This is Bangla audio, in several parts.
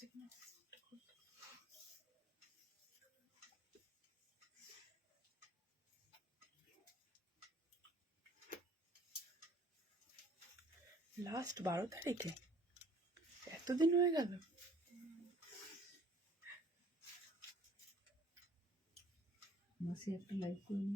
লাস্ট 12 তারিখে এতদিন হয়ে গেল। মাসে একটা লাইভ করি।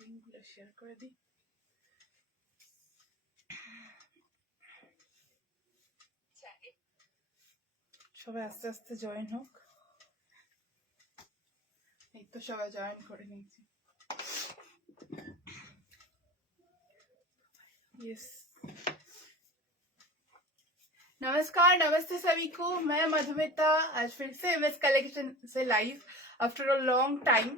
লিঙ্কগুলো শেয়ার করে দিই। সবাই আস্তে আস্তে জয়েন হোক। এই তো সবাই জয়েন করে নিয়েছি। यस, नमस्कार, नमस्ते सभी को। मैं मधुमिता आज फिर से एमएस कलेक्शन से live after a long time.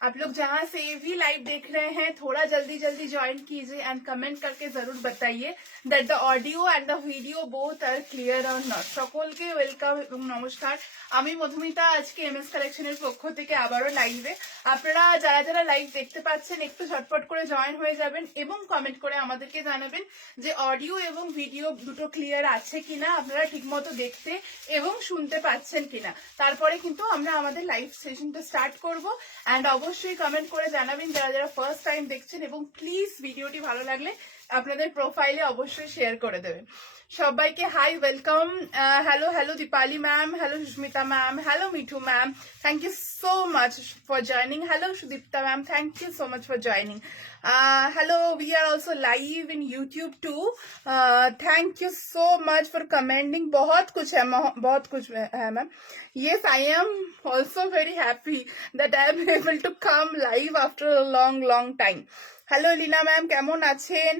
आप लोग जहां से भी लाइव देख रहे हैं थोड़ा जल्दी जल्दी ज्वाइन कीजिए एंड कमेंट करके जरूर बताइए that the audio and the video both are clear or not. সকলকে ওয়েলকাম এবং নমস্কার। আমি মধুমিতা আজকে এমএস কালেকশনের পক্ষ থেকে আবারও লাইভে। আপনারা যারা যারা লাইভ দেখতে পাচ্ছেন একটু ঝটপট করে জয়েন হয়ে যাবেন এবং কমেন্ট করে আমাদেরকে জানাবেন যে অডিও এবং ভিডিও দুটো ক্লিয়ার আছে কিনা, আপনারা ঠিকমতো দেখতে এবং শুনতে পাচ্ছেন কিনা। তারপরে কিন্তু আমরা আমাদের লাইভ সেশনটা স্টার্ট করব এন্ড অবশ্যই কমেন্ট করে জানাবেন যারা যারা ফার্স্ট টাইম দেখছেন এবং প্লিজ ভিডিওটি ভালো লাগলে আপনাদের প্রোফাইলে অবশ্যই শেয়ার করে দেবেন। সবাইকে hi, welcome. Hello hello Dipali ma'am, hello Susmita ma'am, hello Mithu ma'am, thank you so much for joining. Hello Sudipta ma'am, thank you so much for joining. hello, we are also live in YouTube too. Thank you so much for commenting. बहुत कुछ है ma'am. Yes, I am also very happy that I am able to come live after a long time. Hello Leena ma'am, কেমন আছেন?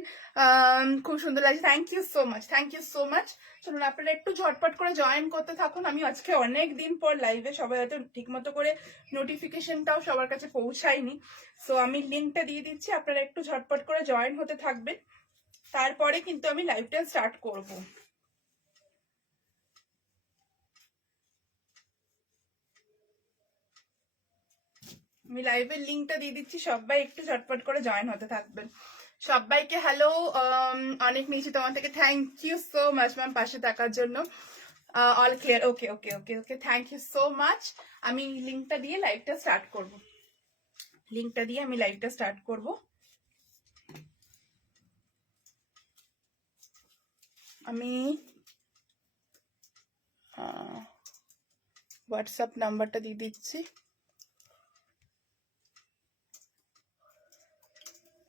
খুব সুন্দর লাগছে, thank you so much, thank you so much. চলুন আপনারা একটু ঝটপট করে জয়েন করতে থাকুন। আমি আজকে অনেক দিন পর লাইভে, সবাই হয়তো ঠিক মতো করে নোটিফিকেশনটাও সবার কাছে পৌঁছায়নি। সো আমি লিঙ্কটা দিয়ে দিচ্ছি, আপনারা একটু ঝটপট করে জয়েন হতে থাকবেন, তারপরে কিন্তু আমি লাইভটা স্টার্ট করব। আমি লাইভের লিঙ্কটা দিয়ে দিচ্ছি, সবাই একটু ঝটপট করে জয়েন হতে থাকবেন। সবাইকে হ্যালো, অনেক নিয়েছি তোমার থেকে, thank you so much ma'am পাশে থাকার জন্য। All clear, okay okay okay okay, thank you so much. আমি লিঙ্কটা দিয়ে লাইভটা স্টার্ট করব, লিঙ্কটা দিয়ে আমি লাইভটা স্টার্ট করব। আমি হোয়াটসঅ্যাপ নাম্বারটা দিয়ে দিচ্ছি।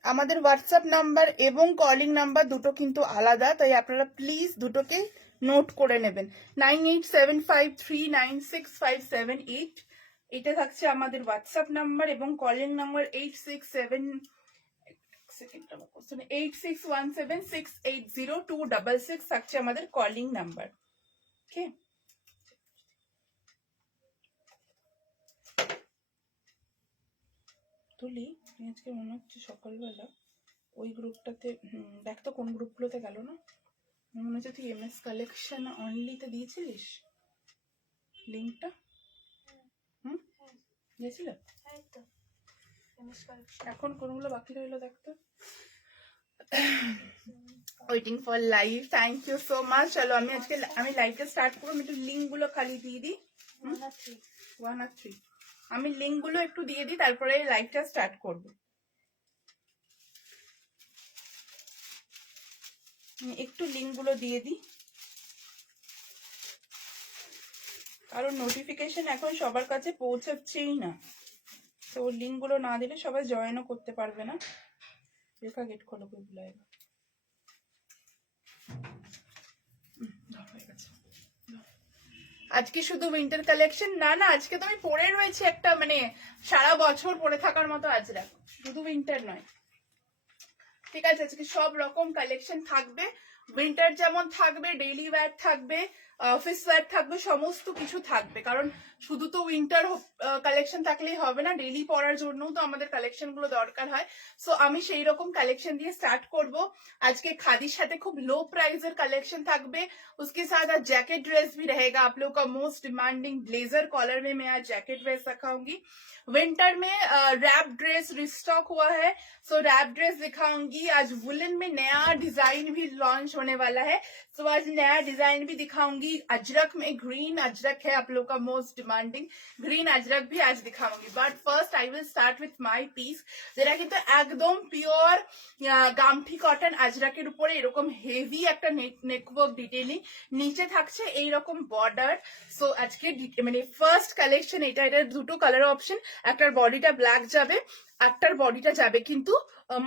আমাদের হোয়াটসঅ্যাপ নাম্বার এবং কলিং নাম্বার দুটো কিন্তু আলাদা, তাই আপনারা প্লিজ দুটোকে নোট করে নেবেন। 9875396578, এটা থাকছে আমাদের হোয়াটসঅ্যাপ নাম্বার এবং কলিং নাম্বার 8617680266 থাকছে আমাদের কলিং নাম্বার। ওকে, তুলি আজকে মনে হচ্ছে সকালবেলা ওই গ্রুপটাতে, দেখ তো কোন গ্রুপগুলোতে গেল না, মনে হচ্ছে তুই এমএস কালেকশন অনলিতে দিয়েছিলিস লিঙ্কটা। দিয়েছিল, এখন কোনগুলো বাকি রইলো দেখতো। Waiting for live, thank you so much. চলো আমি লাইভটা স্টার্ট করবো। আমি একটু লিঙ্ক গুলো খালি দিয়ে দিই, 1 আর 3 আমি লিঙ্ক গুলো একটু দিয়ে দিই, তারপরে লাইভটা স্টার্ট করব। একটু লিঙ্ক গুলো দিয়ে দিই, কারণ নোটিফিকেশন এখন সবার কাছে পৌঁছাচ্ছেই না, তো লিঙ্ক গুলো না দিলে সবাই জয়েনও করতে পারবে না। রেখা গেট খোলো, কই ভুলে গেল। আজকে শুধু উইন্টার কালেকশন না, আজকে তো আমি পরে রয়েছে একটা, মানে সারা বছর পরে থাকার মতো আজ দেখো, শুধু উইন্টার নয়, ঠিক আছে? আজকে সব রকম কালেকশন থাকবে, উইন্টার যেমন থাকবে, ডেইলি ওয়্যার থাকবে, অফিস ওয়্যার থাকবে, সমস্ত কিছু থাকবে। কারণ শুধু তো উইন্টার কালেকশন থাকলেই হবে না, ডেইলি পরার জন্যও তো আমাদের কালেকশন গুলো দরকার হয়। সো আমি সেই রকম কালেকশন দিয়ে স্টার্ট করব। আজকে खादी সাথে খুব लो प्राइस कलेक्शन থাকবে। उसके साथ आज जैकेट ड्रेस भी रहेगा। आप लोग का मोस्ट डिमांडिंग ब्लेजर कॉलर में मैं आज जैकेट ड्रेस रखाऊंगी। विंटर में रैप ड्रेस रिस्टॉक हुआ है, सो रैप ड्रेस दिखाऊंगी। आज वुलन में नया डिजाइन भी लॉन्च होने वाला है, सो आज नया डिजाइन भी दिखाऊंगी। अजरक में ग्रीन अजरक है आप लोग का मोस्ट डिमांडिंग, ग्रीन अजरक भी आज दिखाऊंगी। But first I will start with my piece, যেটা কিন্তু একদম পিওর গামঠি কটন আজরাকের উপরে এরকম হেভি একটা নেকওয়ার্ক ডিটেইলিং, নিচে থাকছে এইরকম বর্ডার। সো আজকে মানে ফার্স্ট কালেকশন এটা। এটার দুটো কালার অপশন, একটার বডিটা ব্ল্যাক যাবে, একটার বডিটা যাবে কিন্তু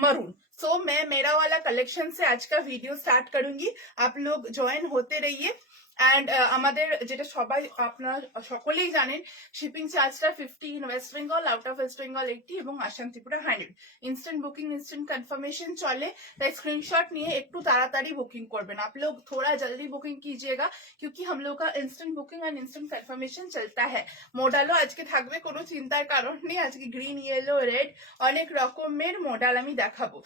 मरून। सो मैं मेरा वाला कलेक्शन से आज का वीडियो स्टार्ट करूंगी, आप लोग ज्वाइन होते रहिए। অ্যান্ড আমাদের যেটা সবাই আপনারা সকলেই জানেন, শিপিং চার্জটা 50 in West Bengal, out of West Bengal 80 এবং Assam Tripura 100। Instant booking instant confirmation चले, তাই स्क्रीनशॉट নিয়ে একটু তাড়াতাড়ি বুকিং করবেন। आप लोग थोड़ा जल्दी बुकिंग कीजिएगा क्योंकि हम लोग का instant booking and instant confirmation चलता है। মডালও আজকে থাকবে, কোনো চিন্তার কারণ নেই। আজকে গ্রিন, ইয়েলো, রেড অনেক রকমের মডেল আমি দেখাবো।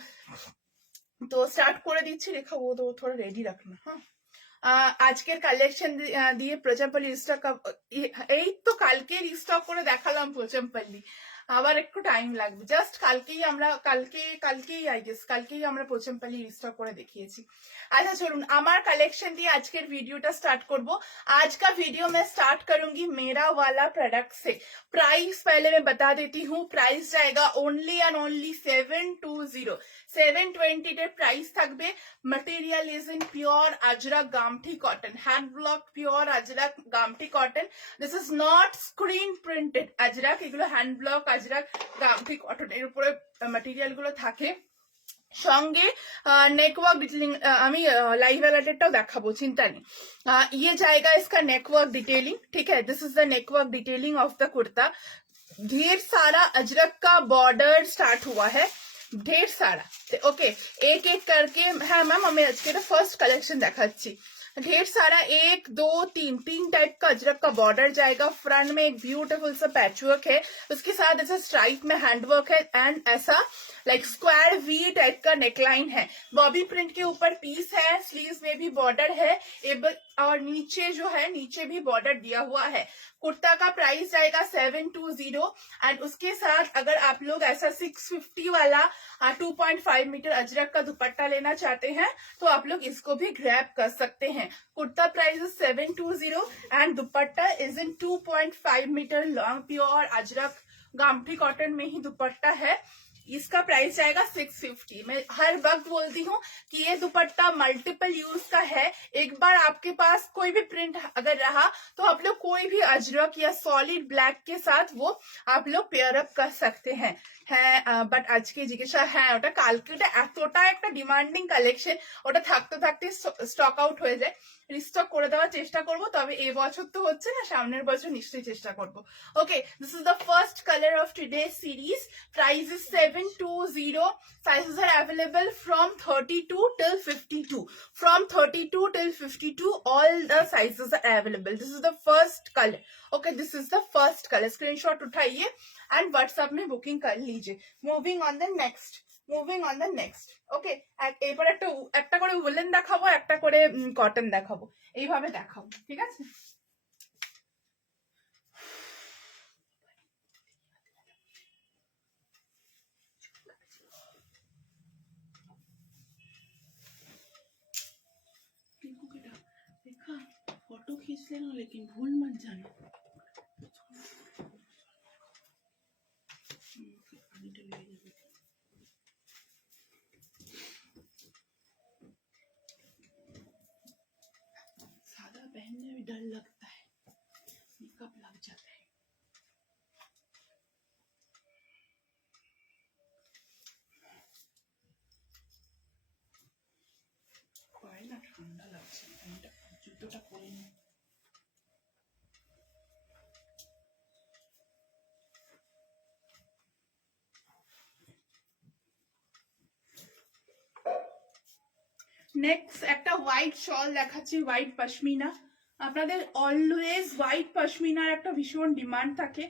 তো স্টার্ট করে দিচ্ছি, রেখা ও তো থোড়া রেডি রাখনা। হ্যাঁ, আজকের কালেকশন দিয়ে প্রচম্পল্লি স্টক, এই তো কালকে রিস্টক করে দেখালাম প্রচম্পল্লি, আবার একটু টাইম লাগবে। জাস্ট কালকেই আই গেস কালকেই আমরা প্রচম্পল্লি রিস্টক করে দেখিয়েছি। अच्छा चलून আমার কালেকশন দিয়ে আজকের ভিডিওটা স্টার্ট করব। आज का वीडियो मैं स्टार्ट करूंगी मेरा वाला प्रोडक्ट से। प्राइस पहले मैं बता देती हूँ, प्राइस जाएगा ओनली एंड ओनली 720। 720 এর প্রাইস থাকবে। Material is in pure Ajrak gamthi cotton, hand block pure Ajrak gamthi cotton. This is not screen printed Ajrak, এগুলো hand block Ajrak gamthi cotton এর উপরে ম্যাটেরিয়াল গুলো থাকে। সঙ্গে नेकवर्क डिटेलिंग আমি लाइव अलर्टेडটাও দেখাবো, চিন্তা নেই। ये जाएगा इसका नेकवर्क डिटेलिंग, ठीक है। This is the neckwork detailing of the kurta. ढेर सारा अजरक का बॉर्डर स्टार्ट हुआ है, ढेर सारा। ओके, एक एक करके। হ্যাঁ ম্যাম, আমি আজকে এটা ফার্স্ট কালেকশন দেখাচ্ছি। ढेर सारा 1 2 3 टाइप का अजरक का बॉर्डर जाएगा। फ्रंट में एक ब्यूटीफुल सा पैचवर्क है, उसके साथ ऐसा स्ट्राइप में हैंडवर्क है एंड ऐसा लाइक स्क्वायर वी टाइप का नेकलाइन है। बॉबी प्रिंट के ऊपर पीस है, स्लीव्स में भी बॉर्डर है और नीचे जो है नीचे भी बॉर्डर दिया हुआ है। कुर्ता का प्राइस जाएगा 720 एंड उसके साथ अगर आप लोग ऐसा 650 वाला 2.5 मीटर अजरक का दुपट्टा लेना चाहते हैं तो आप लोग इसको भी ग्रैब कर सकते हैं। Kurta price 720 and dupatta is in 2.5 metre long pure Ajrak gamthi cotton में ही दुपट्टा है। इसका प्राइस जाएगा 650। मैं हर वक्त बोलती हूँ कि ये दुपट्टा मल्टीपल यूज का है। एक बार आपके पास कोई भी प्रिंट अगर रहा तो आप लोग कोई भी अजरक या सॉलिड ब्लैक के साथ वो आप लोग पेयर अप कर सकते हैं। হ্যাঁ, বাট আজকে জিজ্ঞাসা, হ্যাঁ ওটা কালকে, ওটা এতটা একটা ডিমান্ডিং কালেকশন, ওটা থাকতে থাকতে স্টক আউট হয়ে যায়। রিস্টক করে দেওয়ার চেষ্টা করব, তবে এই বছর তো হচ্ছে না, সামনের বছর নিশ্চয়ই চেষ্টা করব। Okay, this is the first colour of today series. Price is 720। Sizes are available from 32 till 52। From 32 till 52 all the sizes are available। This is the first colour. Okay, this is the first colour. Screenshot उठाइए एंड व्हाट्सएप में बुकिंग कर लीजिए। Moving on the next. Okay, এরপর একটা করে উলেন দেখাবো, একটা করে কটন দেখাবো, এইভাবে দেখাবো, ঠিক আছে। देखा, फोटो खींच लेना लेकिन भूल मत जाना। सादा पहनने में डर लगता है, मेकअप लग जाता है। না ঠান্ডা লাগছে, জুতোটা পরে নি। নেক্সট একটা হোয়াইট শল দেখাচ্ছি, হোয়াইট পশমিনা। আপনাদের অলওয়েজ হোয়াইট পশমিনার একটা ভীষণ ডিমান্ড থাকে,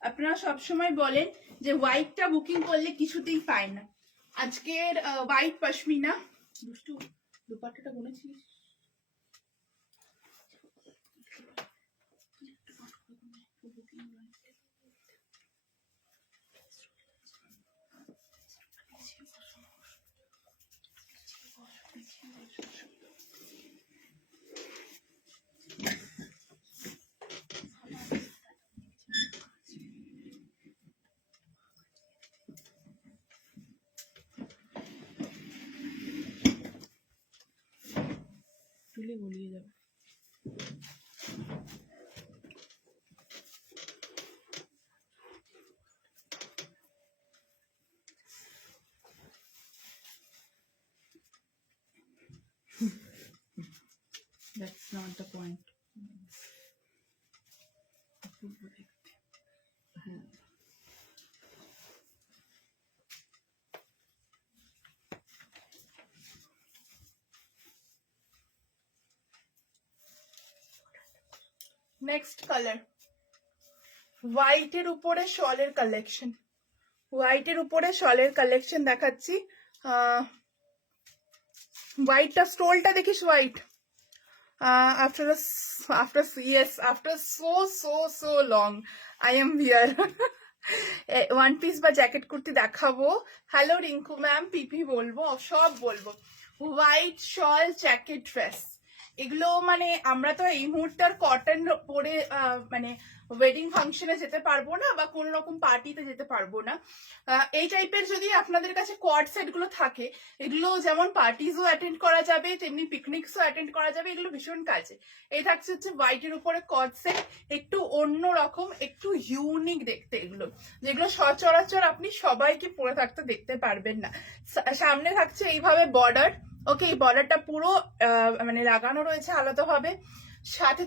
আপনারা সবসময় বলেন যে হোয়াইটটা বুকিং করলে কিছুতেই পায় না। আজকের হোয়াইট পশমিনা, দুষ্টু দুপাট্টাটা গুনেছিস? তুলে গলিয়ে যাবে। That's not the point. হ্যাঁ, নেক্সট কালার, হোয়াইটের উপরে শলের কালেকশন। হোয়াইটের উপরে শলের কালেকশন দেখাচ্ছি। হোয়াইটটা স্টোলটা দেখিস, white after so long I am here. One piece বা জ্যাকেট কুর্তি দেখাবো। হ্যালো রিঙ্কু ম্যাম, পিপি বলবো, সব বলবো। হোয়াইট শল জ্যাকেট ড্রেস, এগুলো মানে আমরা তো এই মুহূর্তে আর কটন পরে মানে ওয়েডিং ফাংশনে যেতে পারবো না বা কোনো রকম পার্টিতে যেতে পারবো না। এই টাইপের যদি আপনাদের কাছে কোয়াড সেট গুলো থাকে, এগুলো যেমন পার্টিজও অ্যাটেন্ড করা যাবে, তেমনি পিকনিকসও অ্যাটেন্ড করা যাবে, এগুলো ভীষণ কাজে। এই থাকছে হচ্ছে হোয়াইটের উপরে কোয়াড সেট, একটু অন্য রকম, একটু ইউনিক দেখতে এগুলো, যেগুলো সচরাচর আপনি সবাইকে পরে থাকতে দেখতে পারবেন না। সামনে থাকছে এইভাবে বর্ডার, ওকে, এই বর্ডারটা পুরো মানে লাগানো রয়েছে আলাদাভাবে। साथ ही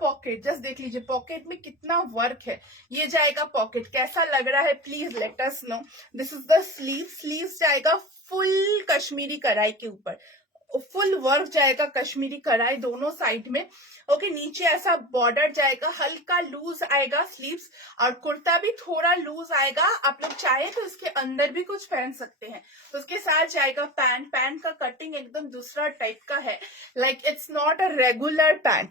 पॉकेट, जस्ट देख लीजिए पॉकेट में कितना वर्क है। ये जाएगा पॉकेट, कैसा लग रहा है please let us no. This is the sleeve, sleeve जाएगा फुल कश्मीरी कढ़ाई के ऊपर, फुल वर्क जाएगा कश्मीरी कढ़ाई दोनों साइड में। ओके, नीचे ऐसा बॉर्डर जाएगा, हल्का लूज आएगा स्लीव्स, और कुर्ता भी थोड़ा लूज आएगा। आप लोग चाहे तो इसके अंदर भी कुछ पहन सकते हैं। उसके साथ जाएगा पैंट, पैंट का कटिंग एकदम दूसरा टाइप का है, like it's not a regular pant.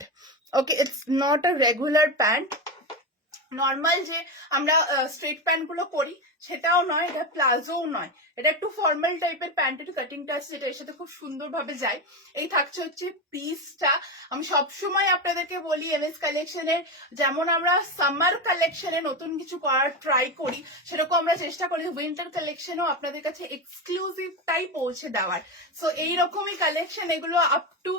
Okay, it's not a regular pant. Normal যে আমরা স্ট্রেট প্যান্ট গুলো পরি সেটাও নয়, এটা প্লাজোও নয়, এটা একটু ফর্মাল টাইপের প্যান্টের কাটিংটা আছে, যেটা এর সাথে খুব সুন্দরভাবে যায়। এই থাকছে হচ্ছে পিসটা। আমি সবসময় আপনাদেরকে বলি এমএস কালেকশনের যেমন আমরা সামার কালেকশনে নতুন কিছু করার ট্রাই করি, সেরকম আমরা চেষ্টা করি উইন্টার কালেকশনও আপনাদের কাছে এক্সক্লুসিভটাই পৌঁছে দেওয়ার। সো এইরকমই কালেকশন, এগুলো আপ টু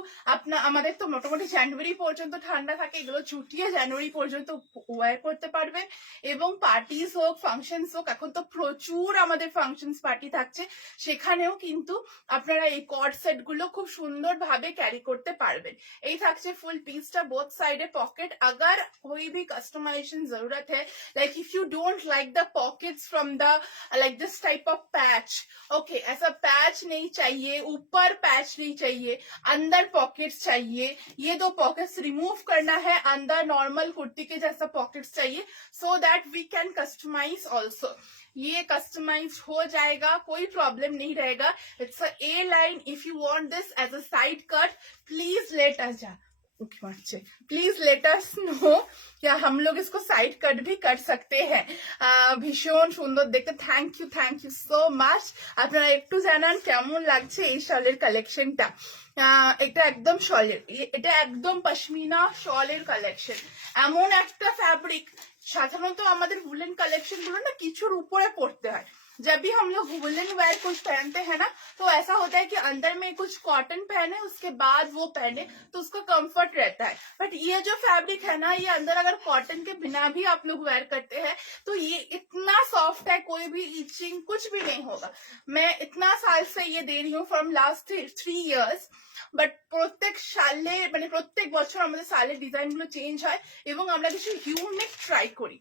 আমাদের তো মোটামুটি জানুয়ারি পর্যন্ত ঠান্ডা থাকে, এগুলো ছুটিয়ে জানুয়ারি পর্যন্ত ওয়্যার করতে পারবেন। এবং পার্টিস হোক ফাংশনস হোক, এখন তো প্রচুর আমাদের ফাংশনস পার্টি থাকছে, সেখানেও কিন্তু আপনারা এই কর্ড সেট গুলো খুব সুন্দরভাবে ক্যারি করতে পারবেন। এই থাকছে ফুল পিসটা, বোথ সাइडे पॉकेट। अगर कोई भी कस्टमाइजेशन जरूरत है, like if you don't like the pockets from the like this type of patch, okay, ऐसा पैच नहीं चाहिए, ऊपर पैच नहीं चाहिए, अंदर पॉकेट्स चाहिए, ये दो पॉकेट्स रिमूव करना है, अंदर नॉर्मल कुर्ती के जैसा पॉकेट्स चाहिए, so that we can customize also. ये कस्टमाइज हो जाएगा, कोई प्रॉब्लम नहीं रहेगा। It's a A line. If you want this as a side cut, please let us please let us know, या हम लोग इसको साइड कट भी कर सकते हैं। ভীষণ সুন্দর দেখতে। Thank you so much. আপনারা একটু জানান কেমন লাগছে এই শলের কালেকশনটা। এটা একদম শলের, এটা একদম পশমিনা শলের কালেকশন। এমন একটা ফ্যাব্রিক, সাধারণত আমাদের वुलन कलेक्शन गुलो ना কিছুর উপরে পড়তে হয়। जब भी हम लोग वुलन वेयर कुछ पहनते हैं ना, तो ऐसा होता है कि अंदर में कुछ कॉटन पहने उसके बाद वो पहने तो उसका कंफर्ट रहता है। बट ये जो फैब्रिक है ना, ये अंदर अगर कॉटन के बिना भी आप लोग वेयर करते हैं तो ये इतना सॉफ्ट है, कोई भी इचिंग कुछ भी नहीं होगा। मैं इतना साल से ये दे रही हूँ, फ्रॉम लास्ट 3 years। বাট প্রত্যেক সালে মানে প্রত্যেক বছর আমাদের সালের ডিজাইন গুলো চেঞ্জ হয় এবং আমরা কিছু ইউনিক ট্রাই করি।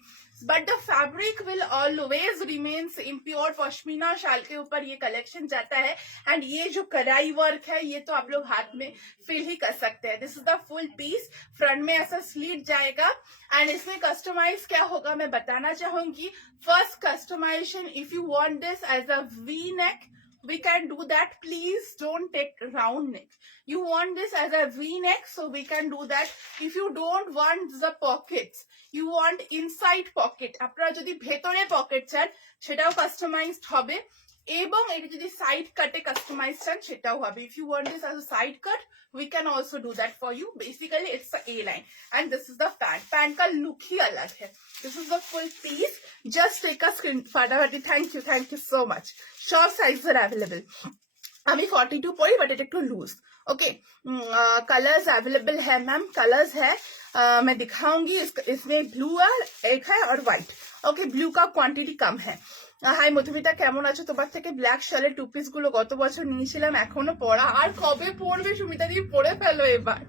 but the fabric will always remain same. Pure pashmina शाल के ऊपर ये कलेक्शन जाता है and ये जो कढ़ाई वर्क है ये तो आप लोग हाथ में फील ही कर सकते हैं. This is the full piece. Front में ऐसा स्लीट जाएगा एंड इसमें कस्टमाइज क्या होगा मैं बताना चाहूंगी. First customization, if you want this as a V neck, we can do that. Please don't take round neck. You want this as a V neck, so we can do that. If you don't want the pockets, you want inside pocket, আপনারা যদি ভেতরে পকেট চান সেটাও কাস্টমাইজড হবে এবং এটা যদি সাইড কাটে কাস্টমাইজ চান সেটাও হবে. If you want this as a side cut, we can also do that for you. Basically it's a A line and this is the pant. Pant का look ही अलग है. This is the full piece. Just take a screen. फटाफट. Thank you so much. Short sizes are available. আমি 42 পরি বাট এটা একটু লুজ. ओके, कलर्स अवेलेबल है मैम, कलर्स है. मैं दिखाऊंगी. इसमें ब्लू एक है और व्हाइट. ओके, ब्लू का क्वांटिटी कम है. হাই মধুমিতা, কেমন আছো? তোমার থেকে ব্ল্যাক শালের টু পিস গুলো গত বছর নিয়েছিলাম, এখনো পড়া. আর কবে পড়বে সুমিতা দি? পড়ে ফেলো এবার.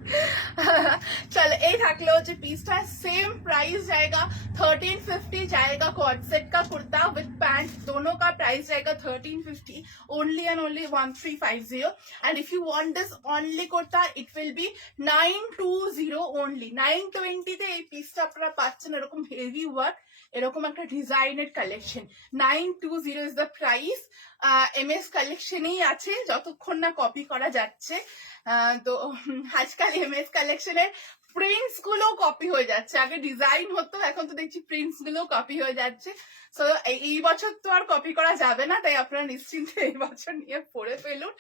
চলো, এই থাকলে হচ্ছে পিসটা. सेम प्राइस जाएगा 1350 जाएगा. कॉर्ड सेट का कुर्ता विद पैंट दोनों का प्राइस जाएगा 1350 only and only 1350. And if you want this only kurta it will B 920 only. 920 তে এই পিসটা আপনারা পাচ্ছেন. এরকম হেভি ওয়ার্ক, এরকম একটা ডিজাইনের collection. 920 is the price. MS কালেকশনেই আছে যতক্ষণ না কপি করা যাচ্ছে. তো আজকাল এমএস কালেকশনের প্রিন্টস গুলো কপি হয়ে যাচ্ছে. আগে ডিজাইন হতো, এখন তো দেখছি প্রিন্টস গুলো কপি হয়ে যাচ্ছে. সো এই বছর তো আর কপি করা যাবে না, তাই আপনারা নিশ্চিন্তে এই বছর নিয়ে পড়ে ফেলুন.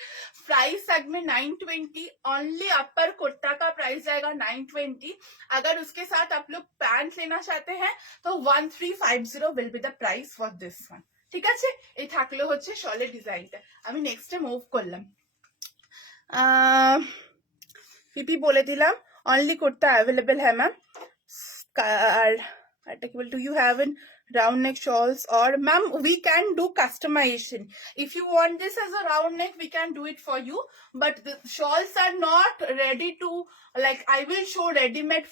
प्राइस থাকবে 920 ओनली. अपर कुर्ता का प्राइस जाएगा 920. अगर उसके साथ आप लोग पैंट लेना चाहते हैं तो 1350 will be the price for this one. ঠিক আছে, এই থাকলে হচ্ছে শলের ডিজাইনটা. আমি নেক্সটে মুভ করলাম. পিপি বলে দিলাম অনলি কুর্তা অ্যাভেলেবল হ্যাঁ ম্যাম. আর এটা কি বল, do you have an round neck shawls? Or ma'am, we can do customization. If you want this as a round neck, we can do it for you, but the shawls are not ready to, like, I will show ready-made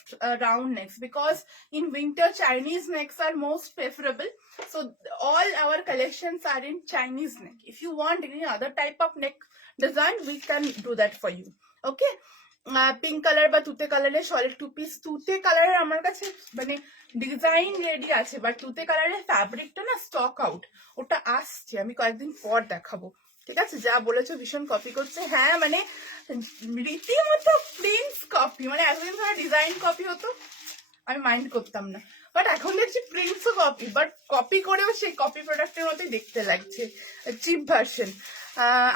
round necks because in winter Chinese necks are most preferable. So all our collections are in Chinese neck. If you want any other type of neck design, we can do that for you. Okay, pink colour বা তুতে কালারের সলিড টু পিস. তুতে কালারের আমার কাছে মানে ডিজাইন রেডি আছে, বাট তুতে কালারের ফ্যাব্রিকটা না স্টক আউট. ওটা আসছে, আমি কয়েকদিন পর দেখাবো. ঠিক আছে, যা বলেছো ভীষণ কপি করছে. হ্যাঁ মানে রীতিমতো প্রিন্স কপি. মানে এতদিন ধরে ডিজাইন কপি হতো, আমি মাইন্ড করতাম না, বাট এখন দেখছি প্রিন্টসও কপি, বাট কপি করেও সেই কপি প্রোডাক্টের মতোই দেখতে লাগছে. Cheap version.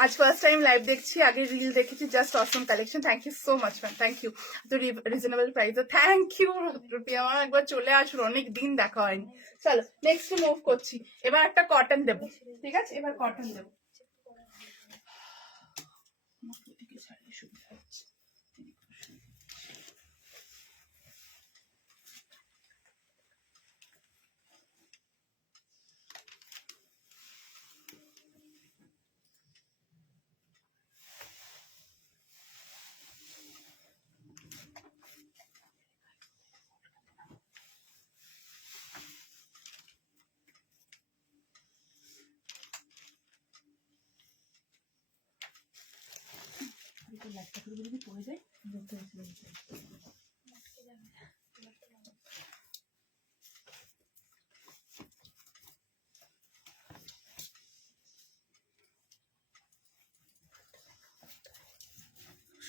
आज फर्स्ट टाइम लाइव देखी, आगे रील देखी. Just awesome collection. Thank you so much ma'am, thank you. तो reasonable price. Thank you Rupi, আমার একবার চলে আসুন, অনেক দিন দেখা হয়নি. চলো নেক্সট মুভ করছি. এবার একটা কটন দেবো. ঠিক আছে, এবার কটন দেবো.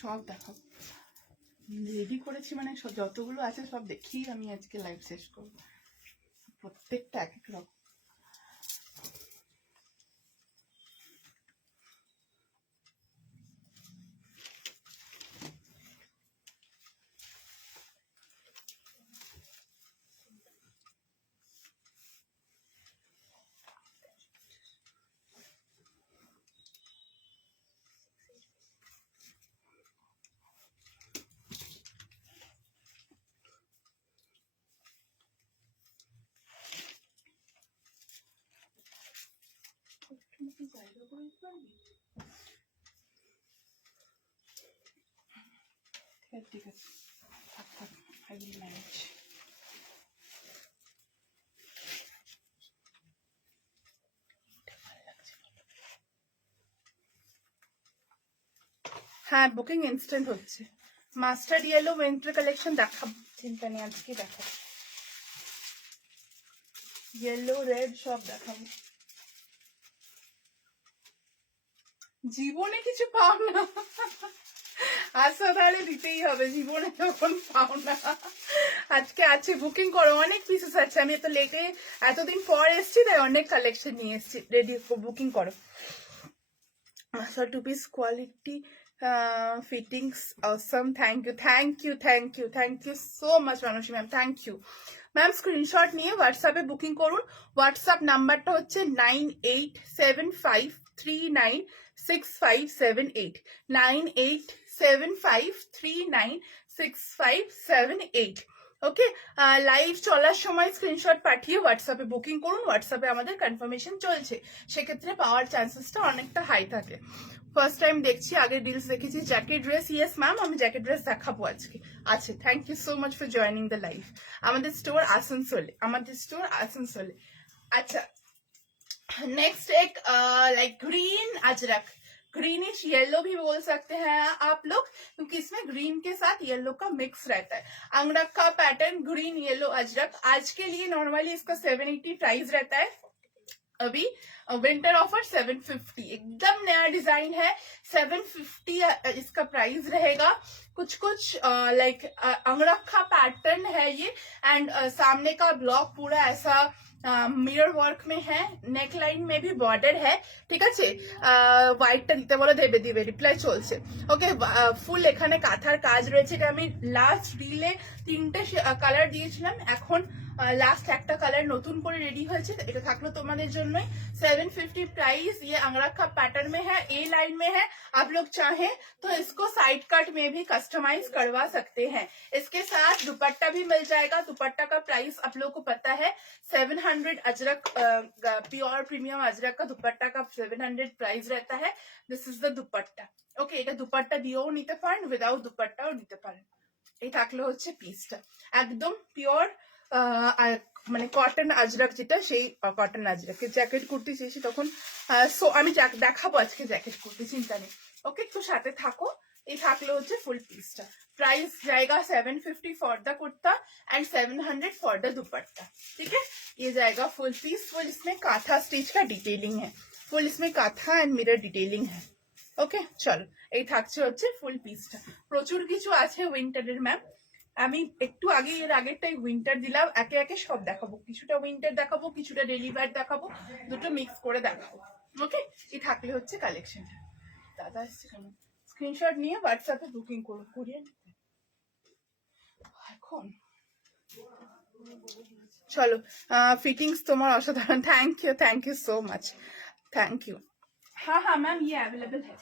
সব দেখো রেডি করেছি, মানে যতগুলো আছে সব দেখি আমি আজকে লাইভ শেষ করবো. প্রত্যেকটা এক এক রকম. ঠিক আছে, I will manage. হ্যাঁ বুকিং ইনস্ট্যান্ট হচ্ছে। মাস্টার্ড ইয়েলো উইন্টার কালেকশন দেখাবো, চিন্তা নেই, আজকে দেখাবো। ইয়েলো রেড সব দেখাবো। জীবনে কিছু পাও না, আচ্ছা তাহলে দিতেই হবে, জীবনে যখন পাও না। আজকে আছে, বুকিং করো, অনেক পিসেস আছে। আমি তো লেগে এতদিন পর এসছি, তাই অনেক কালেকশন নিয়ে এসছি। রেডি, বুকিং করো। Two piece quality fittings awesome. Thank you so much Manasi ma'am, thank you ma'am. Screenshot নিয়ে হোয়াটসঅ্যাপে বুকিং করুন। হোয়াটসঅ্যাপ নাম্বারটা হচ্ছে 9875396578, 9875396578। ওকে, লাইভ চলার সময় স্ক্রিনশট পাঠিয়ে হোয়াটসঅ্যাপে বুকিং করুন। হোয়াটসঅ্যাপে আমাদের কনফার্মেশন চলছে, সেক্ষেত্রে পাওয়ার চান্সেসটা অনেকটা হাই থাকে। ফার্স্ট টাইম দেখছি, আগে ডিলস দেখেছি। জ্যাকেট ড্রেস, ইয়েস ম্যাম, আমি জ্যাকেট ড্রেস দেখাবো আজকে। আচ্ছা, thank you so much for joining the live. আমাদের স্টোর আসানসোলে। अच्छा, नेक्स्ट एक like green ajrak, greenish yellow भी बोल सकते हैं आप लोग, क्योंकि इसमें ग्रीन के साथ येलो का मिक्स रहता है। अंगरख का पैटर्न ग्रीन येलो अजरक। आज के लिए नॉर्मली इसका 780 प्राइस रहता है। अभी विंटर ऑफर 750, एकदम नया डिजाइन है। 750 इसका प्राइस रहेगा। कुछ लाइक अंगरख का पैटर्न है ये, एंड सामने का ब्लॉक पूरा ऐसा मिरर वर्क में है। नेक लाइन में भी बॉर्डर है, ঠিক আছে। হোয়াইটটা দিতে বলে দেবে, দিবে, রিপ্লাই চলছে। ওকে, ফুল এখানে কাঁথার কাজ রয়েছে। এটা আমি লাস্ট রিলে 3টে কালার দিয়েছিলাম, এখন लास्ट একটা কালার নতুন করে রেডি হয়েছে, এটা থাকলো তোমাদের জন্যই। 750 प्राइस। ये अंगरख का पैटर्न में है, ए लाइन में है। आप लोग चाहें तो इसको साइड कट में भी कस्टमाइज करवा सकते हैं। इसके साथ दुपट्टा भी मिल जाएगा। दुपट्टा का प्राइस आप लोगों को पता है 700। अजरक प्योर प्रीमियम अजरक का दुपट्टा का 700 प्राइस रहता है। This is the dupatta. Okay, এটা দুপাট্টা দিয়েও নিতে পারেন, উইদাউট দুপাট্টাও নিতে পারেন। এই থাকলো হচ্ছে পিসটা, একদম পিওর মানে কটন আজরাক, যেটা সেই কটন আজরাকের জ্যাকেট কুর্তি চেয়েছি তখন। সো আমি দেখাবো আজকে জ্যাকেট কুর্তি, চিন্তা নেই। ওকে, একটু সাথে থাকো। এই থাকলো হচ্ছে ফুল পিসটা। प्राइस जाएगा 750 for the kurta and 700 for the दुपट्टा। ठीक है, ये जाएगा फुल पीस। फुल इसमें काथा स्टिच का डिटेलिंग है, फुल इसमें काथा एंड मिरर डिटेलिंग है। ওকে, চলো, এই থাকছে হচ্ছে ফুল পিসটা। প্রচুর কিছু আছে উইন্টারের ম্যাম। আমি একটু আগে এর আগেরটাই উইন্টার দিলাম, একে একে সব দেখাবো। কিছুটা উইন্টার দেখাবো, কিছুটা ডেলি ওয়্যার দেখাবো, দুটো মিক্স করে দেখাবো। ওকে, এই থাকলে হচ্ছে কালেকশনটা। দাদা এসছে কেন? স্ক্রিনশট নিয়ে হোয়াটসঅ্যাপে বুকিং করুন, কুরিয়ার এখন। চলো, ফিটিংস তোমার অসাধারণ। Thank you so much, thank you. हाँ हाँ मैम, ये अवेलेबल है।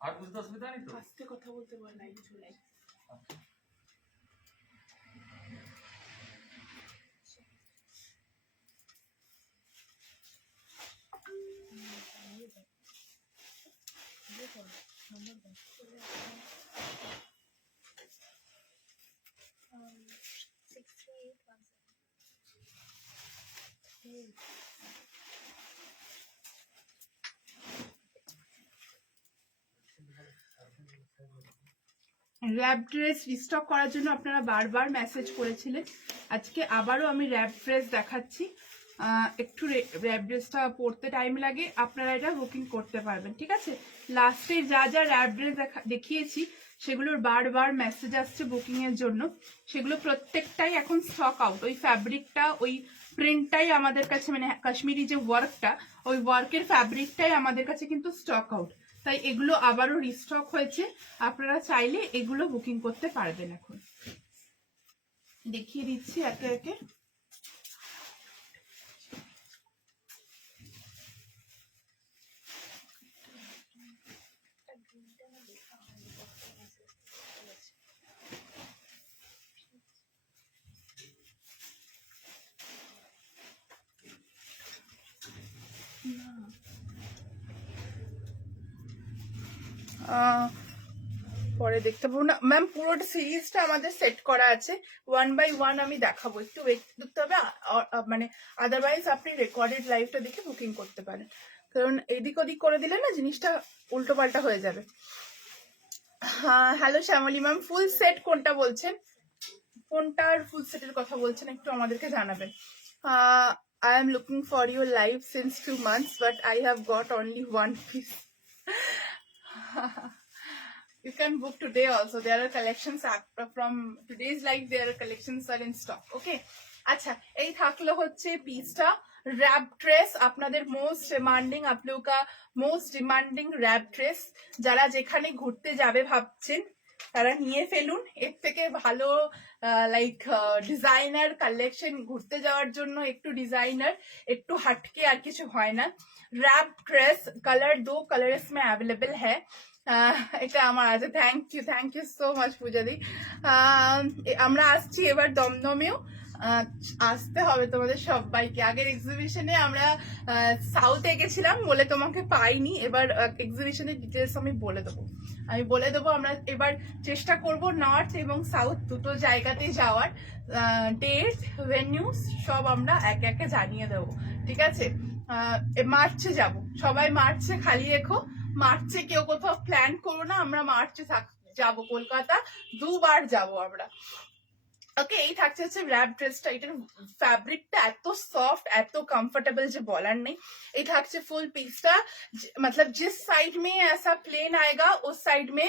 আর বুঝতে অসুবিধা নেই তো? আস্তে কথা বলতে বল, নাই চলে। র্যাপ ড্রেস রিস্টক করার জন্য আপনারা বারবার মেসেজ করেছিলেন। আজকে আবারও আমি র্যাপ ড্রেস দেখাচ্ছি। একটু র্যাপ ড্রেসটা পরতে টাইম লাগে, আপনারা এটা বুকিং করতে পারবেন। ঠিক আছে, লাস্টে যা যা র্যাপ ড্রেস দেখিয়েছি সেগুলোর বারবার মেসেজ আসছে বুকিং এর জন্য, সেগুলো প্রত্যেকটাই এখন স্টক আউট। ওই ফ্যাব্রিকটা, ওই প্রিন্টটাই আমাদের কাছে মানে কাশ্মীরি যে ওয়ার্কটা ওই ওয়ার্কের ফ্যাব্রিকটাই আমাদের কাছে কিন্তু স্টক আউট, তাই এগুলো আবারও রিস্টক হয়েছে। আপনারা চাইলে এগুলো বুকিং করতে পারবেন। এখন দেখিয়ে দিচ্ছি একে একে। পরে দেখতে পাবো না ম্যাম, পুরোটা সিরিজটা আমাদের সেট করা আছে, 1 বাই 1 আমি দেখাবো, একটু ওয়েট করতে হবে, মানে আদারওয়াইজ আপনি রেকর্ডেড লাইভটা দেখে বুকিং করতে পারেন, কারণ এদিক ওদিক করে দিলে না জিনিসটা উল্টো পাল্টা হয়ে যাবে। হ্যাঁ, hello Shyamali ma'am, full set কোনটা বলছেন, কোনটার ফুল সেটের কথা বলছেন একটু আমাদেরকে জানাবেন। I am looking for your live since 2 months, but I have got only 1 piece. You can book today also. There are collections from today's live. There are collections are in stock. Okay. अच्छा, এই থাকলো হচ্ছে পিসটা র‍্যাপ ড্রেস, আপনাদের মোস্ট ডিমান্ডিং, आप लोग का মোস্ট ডিমান্ডিং র‍্যাপ ড্রেস। যারা যেখানে ঘুরতে যাবে ভাবছেন তারা নিয়ে ফেলুন, এর থেকে ভালো লাইক ডিজাইনার কালেকশন ঘুরতে যাওয়ার জন্য একটু ডিজাইনার একটু हटके আর কিছু হয় না। रैप ड्रेस कलर 2 कलर्स में अवेलेबल है। এটা আমার আছে। থ্যাংক ইউ সো মাচ পূজাদি। আমরা আসছি এবার দমদমেও, আসতে হবে তোমাদের সবাইকে। আগের এক্সিবিশনে আমরা সাউথে গেছিলাম বলে তোমাকে পাইনি, এবার এক্সিবিশনের ডিটেলস আমি বলে দেবো। আমরা এবার চেষ্টা করব নর্থ এবং সাউথ দুটো জায়গাতে যাওয়ার, ডেট ভেন্যু সব আমরা একে একে জানিয়ে দেবো, ঠিক আছে। মার্চে যাব, সবাই মার্চে খালি রেখো, মার্চে কেউ কোথাও প্ল্যান করো না, আমরা মার্চে যাব কলকাতা, 2 বার যাব আমরা। ওকে, এই থাকছে হচ্ছে র‍্যাপ ড্রেসটা, এটার ফ্যাব্রিকটা এত সফট এত कंफर्टेबल जो বলার নেই। এই থাকছে ফুল পিসটা, मतलब जिस साइड में ऐसा प्लेन आएगा उस साइड में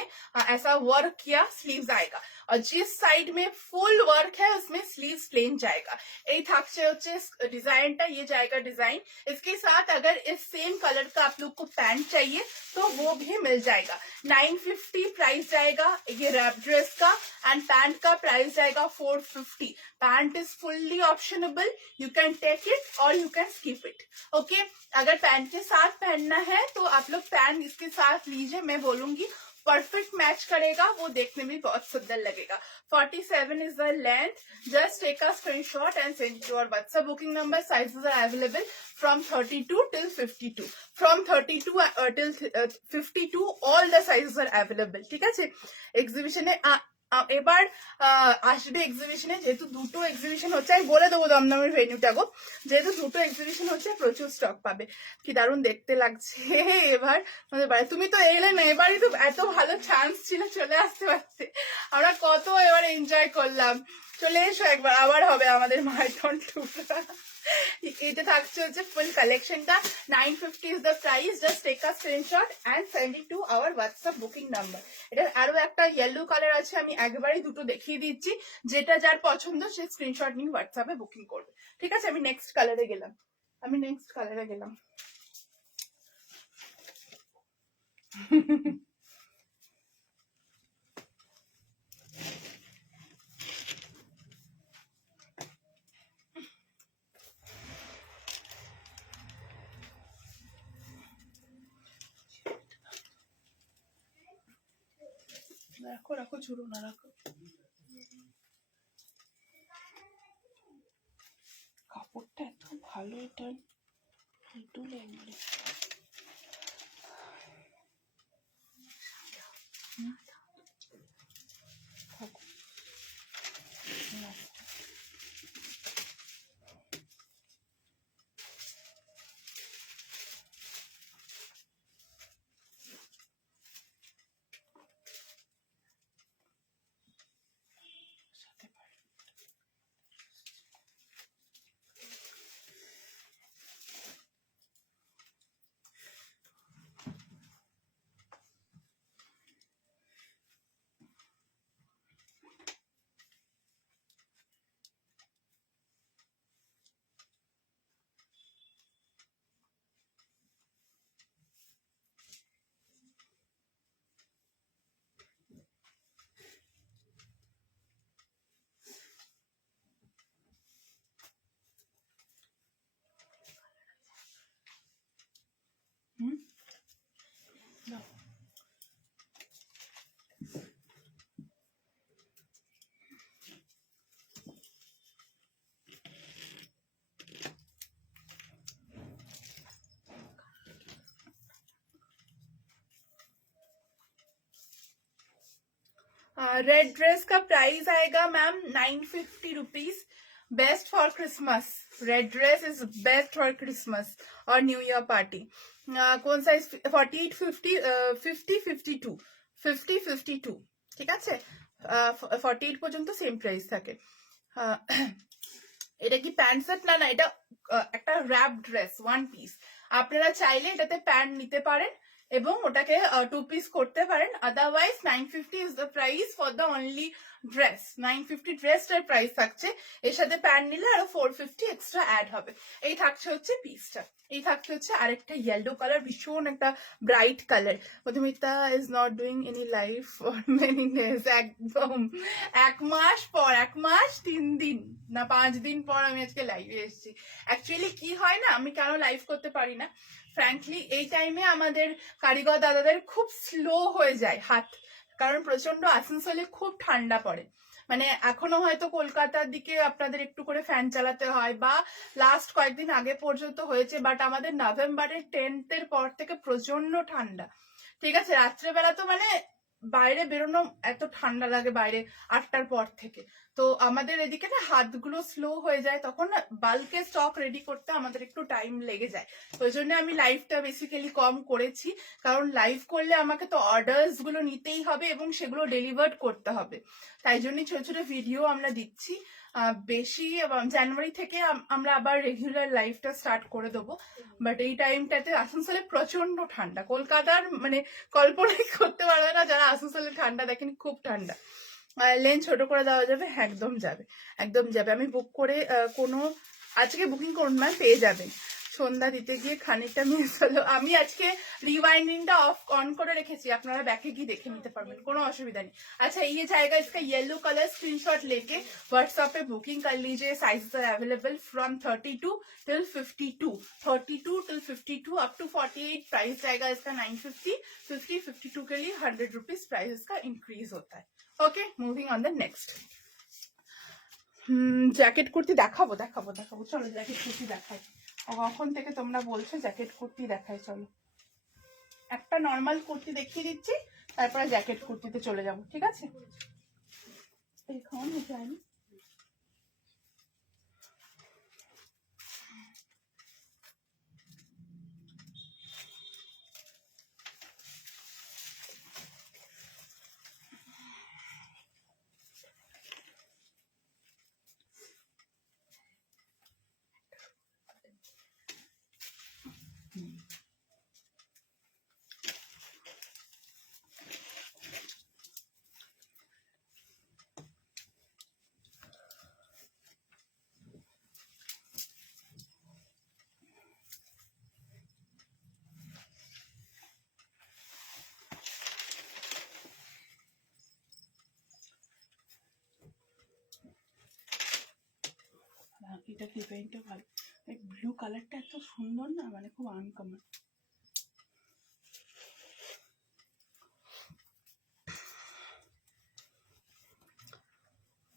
ऐसा वर्क किया स्लीव्स आएगा, और जिस साइड में फुल वर्क है उसमें स्लीव्स प्लेन जाएगा। এই থাকছে হচ্ছে डिजाइनটা, ये जाएगा डिजाइन। इसके साथ अगर इस सेम कलर का आप लोग को पैंट चाहिए तो वो भी मिल जाएगा। 950 प्राइस जाएगा ये रैप ड्रेस का, एंड पैंट का प्राइस जाएगा 450। Pant is fully optionable, you can take it और you can skip it. Okay, अगर पैंट के साथ पहनना है तो आप लोग पैंट इसके साथ लीजिए, मैं बोलूंगी परफेक्ट मैच करेगा, वो देखने में बहुत सुंदर लगेगा। 47 is the length. Just take a screenshot and send it to our WhatsApp booking number. Sizes are available from 32 till 52. From 32 till 52 all the sizes are available. ঠিক আছে, এক্সিবিশনে এবার আসবে এক্সিবিশনে, যেহেতু দুটো এক্সিবিশন হচ্ছে, আমি বলে দেবো দমদমের ভেন্যুটা গো, যেহেতু দুটো এক্সিবিশন হচ্ছে প্রচুর স্টক পাবে। কি দারুণ দেখতে লাগছে এবার আমাদের বাড়ি, তুমি তো এলে না, এবারই তো এত ভালো চান্স ছিল চলে আসতে পারতে, আমরা কত এবার এনজয় করলাম। চলে এসো একবার, আবার হবে আমাদের মাইথন টুকরা। এটা থাকছে হচ্ছে ফুল কালেকশনটা, 950 is the price. Just take a screenshot and send it to our WhatsApp booking number. এটার আরো একটা ইয়েলো কালার আছে, আমি একবারই দুটো দেখিয়ে দিচ্ছি, যেটা যার পছন্দ সে স্ক্রিনশট নিয়ে হোয়াটসঅ্যাপে বুকিং করবে, ঠিক আছে। আমি নেক্সট কালারে গেলাম। রাখো ঝুড়ো না রাখো। কাপড়টা এত ভালো, এটা একটু লেগে रेड ड्रेस का प्राइस आएगा ma'am 950 rupees. Best for Christmas. Red dress is best for Christmas और न्यू ईयर पार्टी. কোন সাইজ? 48, 50, 50, 52, 50, 52. ঠিক আছে, 48 পর্যন্ত সেম প্রাইস থাকে. এটা কি প্যান্ট সেট? না না, এটা একটা র্যাপ ড্রেস, ওয়ান পিস. আপনারা চাইলে এটাতে প্যান্ট নিতে পারেন এবং ওটাকে 2 পিস করতে পারেন. Otherwise 950 is the price for the only dress. 950 ড্রেসটার প্রাইস থাকছে, এর সাথে প্যান্ট নিলে আরো 450 এক্সট্রা অ্যাড হবে. এই থাকছে হচ্ছে পিসটা. এই থাকছে হচ্ছে আরেকটা ইয়েলো কালার, ভীষণ একটা bright colour. Madhumita is not doing any life for many days. একদম 1 মাস পর, 1 মাস 3 দিন না 5 দিন পর আমি আজকে লাইভে এসেছি. অ্যাকচুয়ালি কি হয় না, আমি কেন লাইভ করতে পারি না, ফ্র্যাঙ্কলি এই টাইমে আমাদের কারিগর দাদাদের খুব স্লো হয়ে যায় হাত, কারণ প্রচন্ড আসানসোলে খুব ঠান্ডা পড়ে. মানে এখনো হয়তো কলকাতার দিকে আপনাদের একটু করে ফ্যান চালাতে হয় বা লাস্ট কয়েকদিন আগে পর্যন্ত হয়েছে, বাট আমাদের নভেম্বরের 10th পর থেকে প্রচন্ড ঠান্ডা. ঠিক আছে, রাত্রেবেলা তো মানে বাইরে বেরোনো এত ঠান্ডা লাগে বাইরে 8টার পর থেকে. তো আমাদের এদিকে না হাতগুলো স্লো হয়ে যায়, তখন বাল্কে স্টক রেডি করতে আমাদের একটু টাইম লেগে যায়. ওই জন্য আমি লাইভটা বেসিক্যালি কম করেছি, কারণ লাইভ করলে আমাকে তো অর্ডার্স গুলো নিতেই হবে এবং সেগুলো ডেলিভার্ড করতে হবে. তাই জন্যই ছোট ছোট ভিডিও আমরা দিচ্ছি. বেশি জানুয়ারি থেকে আমরা আবার রেগুলার লাইভটা স্টার্ট করে দেবো. বাট এই টাইমটাতে আসানসোলে প্রচন্ড ঠান্ডা, কলকাতার মানে কল্পনাই করতে পারবে না যারা আসানসোলে ঠান্ডা দেখেনি, খুব ঠান্ডা. লেন ছোট করে দেওয়া যাবে? একদম যাবে, একদম যাবে. আমি বুক করে কোনো আজকে বুকিং করুন ম্যাম, পেয়ে যাবেন. সন্ধ্যা দিতে গিয়ে খানিকটা মিস হলো. আমি আজকে রিওয়াইন্ডিংটা অন করে রেখেছি, আপনারা ব্যাকে গিয়ে দেখে নিতে পারবেন, কোনো অসুবিধা নেই. अच्छा ये जाएगा इसका येलो कलर. स्क्रीनशॉट लेके व्हाट्सएप पे बुकिंग कर लीजिए. Sizes are available from 32 till 52. 32 till 52 up to 48. Price जाएगा इसका 950. 50, 52 के लिए 100 रुपीज प्राइस इसका इंक्रीज होता है. Okay, moving on the next. Jacket kurti দেখাবো দেখাবো দেখাবো, চলো জ্যাকেট কুর্তি দেখাই. কখন থেকে তোমরা বলছো জ্যাকেট কুর্তি দেখাই, চলো একটা নর্মাল কুর্তি দেখিয়ে দিচ্ছি, তারপরে জ্যাকেট কুর্তিতে চলে যাবো. ঠিক আছে, এখন জানি এটা ডিজাইনটা ভালো. এই ব্লু কালারটা এত সুন্দর না, মানে খুব আনকমন.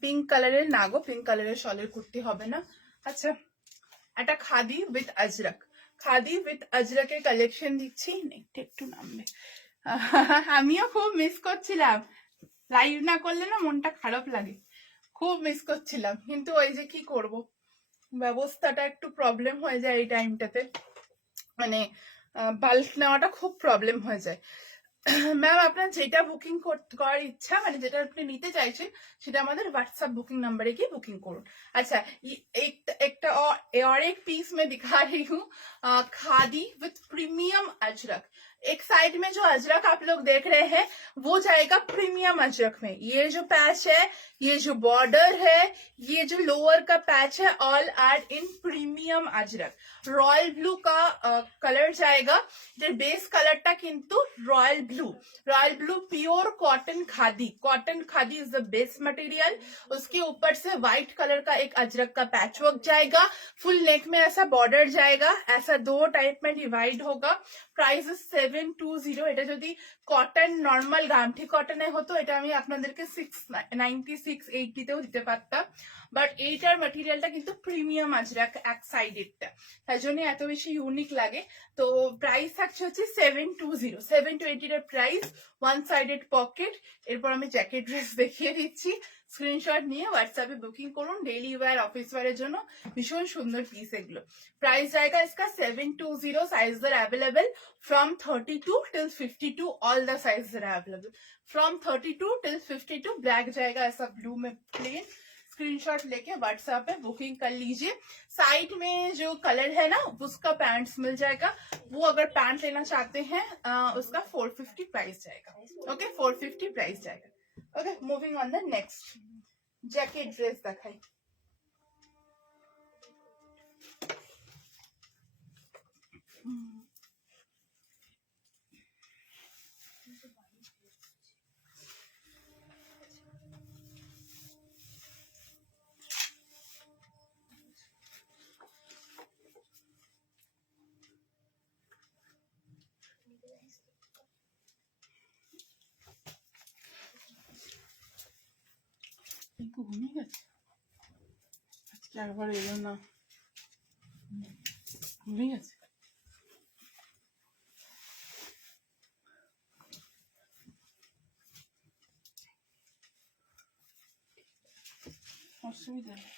পিঙ্ক কালারের না গো, পিঙ্ক কালারের শলের কুর্তি হবে না. আচ্ছা, একটা খাদি উইথ আজরাক, খাদি উইথ আজরাকের কালেকশন দিচ্ছি. একটু নামবে. আমিও খুব মিস করছিলাম, লাইভ না করলে না মনটা খারাপ লাগে, খুব মিস করছিলাম. কিন্তু ওই যে কি করব, ব্যবস্থাটা একটু প্রবলেম হয়ে যায় এই টাইমটাতে, মানে বাল্ক নেওয়াটা খুব প্রবলেম হয়ে যায়. ম্যাম আপনার যেটা বুকিং করার ইচ্ছা, মানে যেটা আপনি নিতে চাইছেন, সেটা আমাদের व्हाट्सएप बुकिंग नंबर गए बुकिंग करूँ. अच्छा, एक और एक पीस में दिखा रही हूँ, खादी विथ प्रीमियम अजरक. एक साइड में जो अजरक आप लोग देख रहे हैं वो जाएगा प्रीमियम अजरक में. ये जो पैच है, ये जो बॉर्डर है, ये जो लोअर का पैच है, all are in premium ajrak. Royal blue का कलर जाएगा. बेस कलरটা কিন্তু royal blue pure cotton khadi. Cotton khadi is the base material. उसके ऊपर से व्हाइट कलर का एक अजरक का पैच वर्क जाएगा. फुल नेक में ऐसा बॉर्डर जाएगा, ऐसा 2 टाइप में डिवाइड होगा. Price is 720। এটা যদি কটন নর্মাল গামঠি কটনে হতো এটা আমি আপনাদেরকে 696-80তেও দিতে পারতাম, বাট এইটার ম্যাটেরিয়ালটা কিন্তু প্রিমিয়াম আছে এক সাইডেরটা, তাই জন্য এত বেশি ইউনিক লাগে। তো প্রাইস থাকছে হচ্ছে 720, 720 এর প্রাইস, ওয়ান সাইডেড পকেট। এরপর আমি জ্যাকেট ড্রেস দেখিয়ে দিচ্ছি, স্ক্রিনশট নিয়ে হোয়াটসঅ্যাপে বুকিং করুন। ডেইলি ওয়্যার, অফিস ওয়্যারের জন্য ভীষণ সুন্দর পিস এগুলো। प्राइस जाएगा इसका 720, size are available from 32 till 52, all the size are available from 32 till 52। Black जाएगा ऐसा ब्लू में प्लेन, स्क्रीनशॉट लेके व्हाट्सएप पे बुकिंग कर लीजिए। साइड में जो कलर है ना उसका पैंट्स मिल जाएगा, वो अगर पैंट लेना चाहते हैं उसका 450 प्राइस जाएगा। ओके 450 प्राइस जाएगा। Okay moving on the next jacket dress दिखाई। ঘুমিয়ে গেছে আজকে, একবার এলো না, ঘুমিয়ে গেছে। অসুবিধা নেই,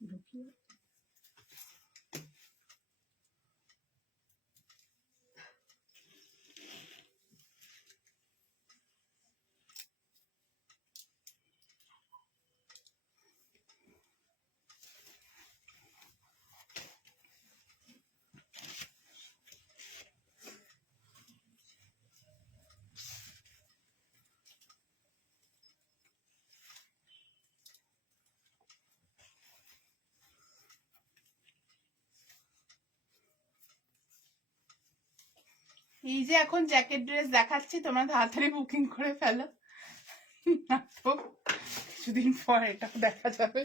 ঢুকিয়ে এই যে এখন জ্যাকেট ড্রেস দেখাচ্ছি, তোমরা তাড়াতাড়ি বুকিং করে ফেলো, না তো কিছুদিন পর এটা দেখা যাবে।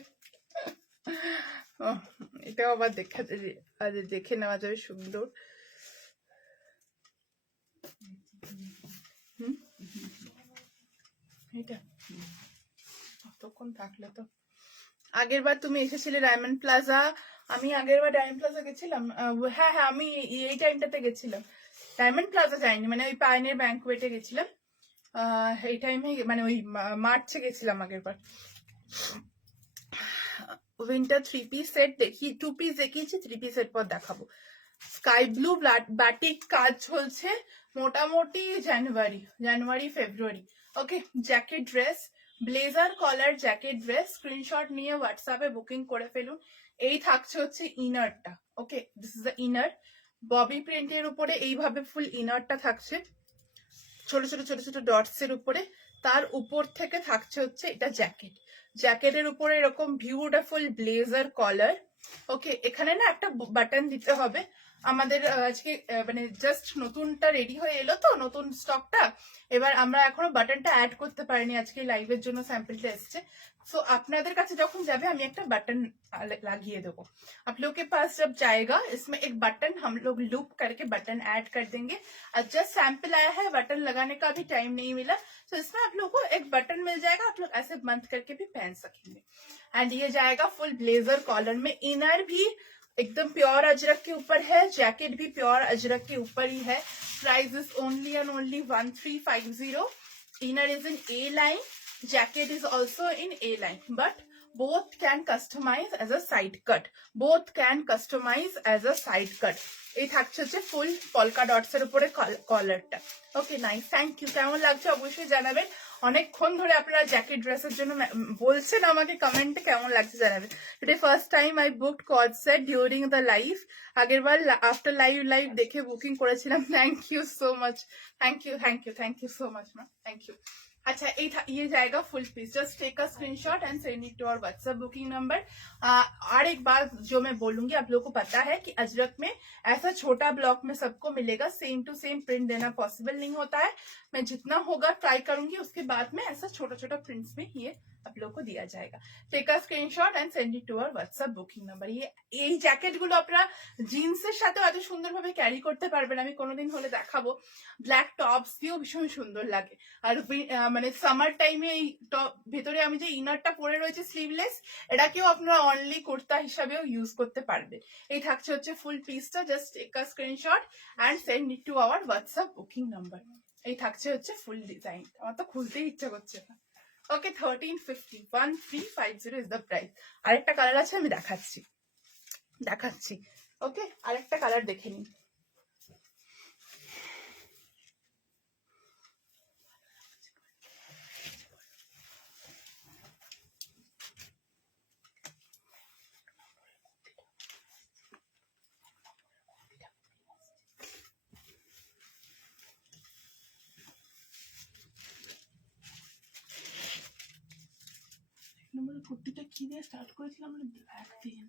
এটাও আবার দেখে নেওয়া যাবে সুন্দর। এটা কতক্ষণ থাকলে তো। আগের বার তুমি এসেছিলে ডায়মন্ড প্লাজা, আমি আগের বার ডায়মন্ড প্লাজা গেছিলাম, হ্যাঁ হ্যাঁ আমি এই টাইমটাতে গেছিলাম, ডায়মন্ড প্লাজা যাইনি, মানে ওই পাইনের ব্যাংকুয়েটে গেছিলাম এই টাইমে, মানে ওই মার্চে গেছিলাম আগের বার। উইন্টার 3 পিস সেট দেখি, 2 পিস দেখিয়েছি, 3 পিসের পর দেখাবো। স্কাই ব্লু বাটিক কাজ চলছে মোটামুটি January February. Okay jacket dress, blazer collar jacket dress, screenshot নিয়ে হোয়াটসঅ্যাপে বুকিং করে ফেলুন। এই থাকছে হচ্ছে ইনারটা। Okay this is the inner, ববি প্রিন্টের উপরে এইভাবে ফুল ইনারটা থাকছে, ছোট ছোট ছোট ছোট ডটস এর উপরে। তার উপর থেকে থাকছে হচ্ছে এটা জ্যাকেট, জ্যাকেটের উপরে এরকম বিউটিফুল ব্লেজার কলার। ওকে এখানে না একটা বাটন দিতে হবে, আমাদের আজকে মানে জাস্ট নতুনটা রেডি হয়ে এলো তো, নতুন স্টকটা, এবার আমরা এখনো বাটনটা অ্যাড করতে পারিনি, আজকে লাইভের জন্য স্যাম্পলটা এসছে। सो আপনাদের কাছে যখন যাবে আমি একটা बटन লাগিয়ে দেবো। आप लोग के पास जब जाएगा इसमें एक बटन हम लोग लूप करके बटन ऐड कर देंगे। और जस्ट सैंपल आया है, बटन लगाने का भी टाइम नहीं मिला, तो इसमें आप लोग को एक बटन मिल जाएगा, आप लोग ऐसे बंद करके भी पहन सकेंगे। एंड ये जाएगा फुल ब्लेजर कॉलर में, इनर भी एकदम प्योर अजरक के ऊपर है, जैकेट भी प्योर अजरक के ऊपर ही है। Price is only and only 1350। Inner is in A line, jacket is also in A line, but both can customize as a side cut, both can customize as a side cut। এই থাকছে হচ্ছে ফুল পলকা ডটস এর উপরে কলারটা। Okay nice, thank you. কেমন লাগছে অবশ্যই জানাবেন, অনেকক্ষণ ধরে আপনারা জ্যাকেট ড্রেসের জন্য বলছেন আমাকে কমেন্টে, কেমন লাগছে জানাবেন। Today first time I booked cord set during the live, আগের বার আফটার লাইভ দেখে বুকিং করেছিলাম। Thank you so much, thank you so much মা, থ্যাংক ইউ। अच्छा ये जाएगा full piece. Just take a screenshot and send it to our WhatsApp booking number. और एक बात जो मैं बोलूंगी, आप लोगों को पता है कि अजरक में ऐसा छोटा ब्लॉक में सबको मिलेगा, सेम टू सेम प्रिंट देना पॉसिबल नहीं होता है. मैं जितना होगा ट्राई करूंगी, उसके बाद में ऐसा छोटा छोटा प्रिंट्स में ये आप लोग को दिया जाएगा. Take a screenshot and send it to our WhatsApp booking number. এই জ্যাকেট গুলো আপনারা জিন্সের সাথে এত সুন্দরভাবে ক্যারি করতে পারবেন. আমি কোনোদিন হলে দেখাবো. ব্ল্যাক টপস দিয়েও ভীষণ সুন্দর লাগে. আর মানে সামার টাইমে এই টপ ভেতরে আমি যে ইনারটা পরে রয়েছে স্লিভলেস, এটাকেও আপনারা অনলি কুর্তা হিসাবেও ইউজ করতে পারবেন. এই থাকছে হচ্ছে ফুল পিসটা. Just take a screenshot and send it to our WhatsApp booking number. এই থাকছে হচ্ছে ফুল ডিজাইন. আমার তো খুলতেই ইচ্ছা করছে না. ওকে, 1350 1350 ইজ দ্য প্রাইস. আরেকটা কালার আছে, আমি দেখাচ্ছি. ওকে, আরেকটা কালার দেখে নিন. নম্বরের কুর্তিটা কি দিয়ে স্টার্ট করেছিলাম, ব্ল্যাক দিয়ে.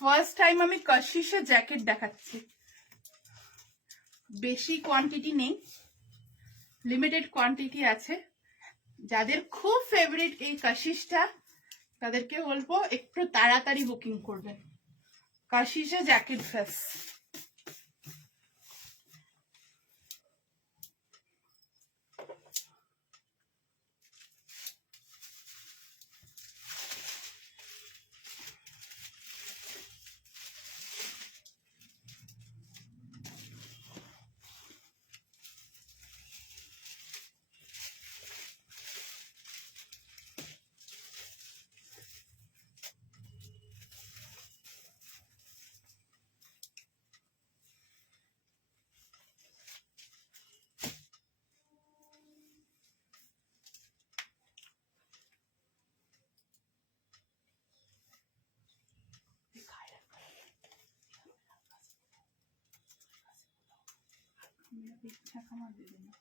ফার্স্ট টাইম আমি কাশিসের জ্যাকেট দেখাচ্ছি. বেশি কোয়ান্টিটি নেই, লিমিটেড কোয়ান্টিটি আছে. যাদের খুব ফেভারিট এই কাশিসটা, তাদেরকে বলবো একটু তাড়াতাড়ি বুকিং করবেন. কাশিসের জ্যাকেট ড্রেস. मेरा पीछा कमा दे देना.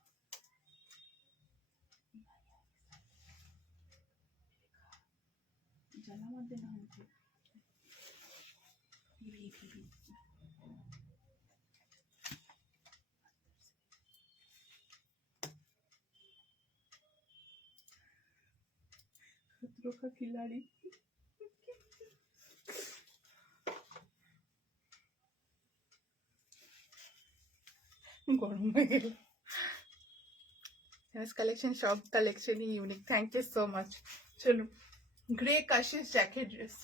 जला मत देना मुझे. खतरों का खिलाड़ी. গরম হয়ে গেল. কালেকশন, সব কালেকশনই unique. Thank you so much. চলুন, গ্রে কাশিস জ্যাকেট ড্রেস.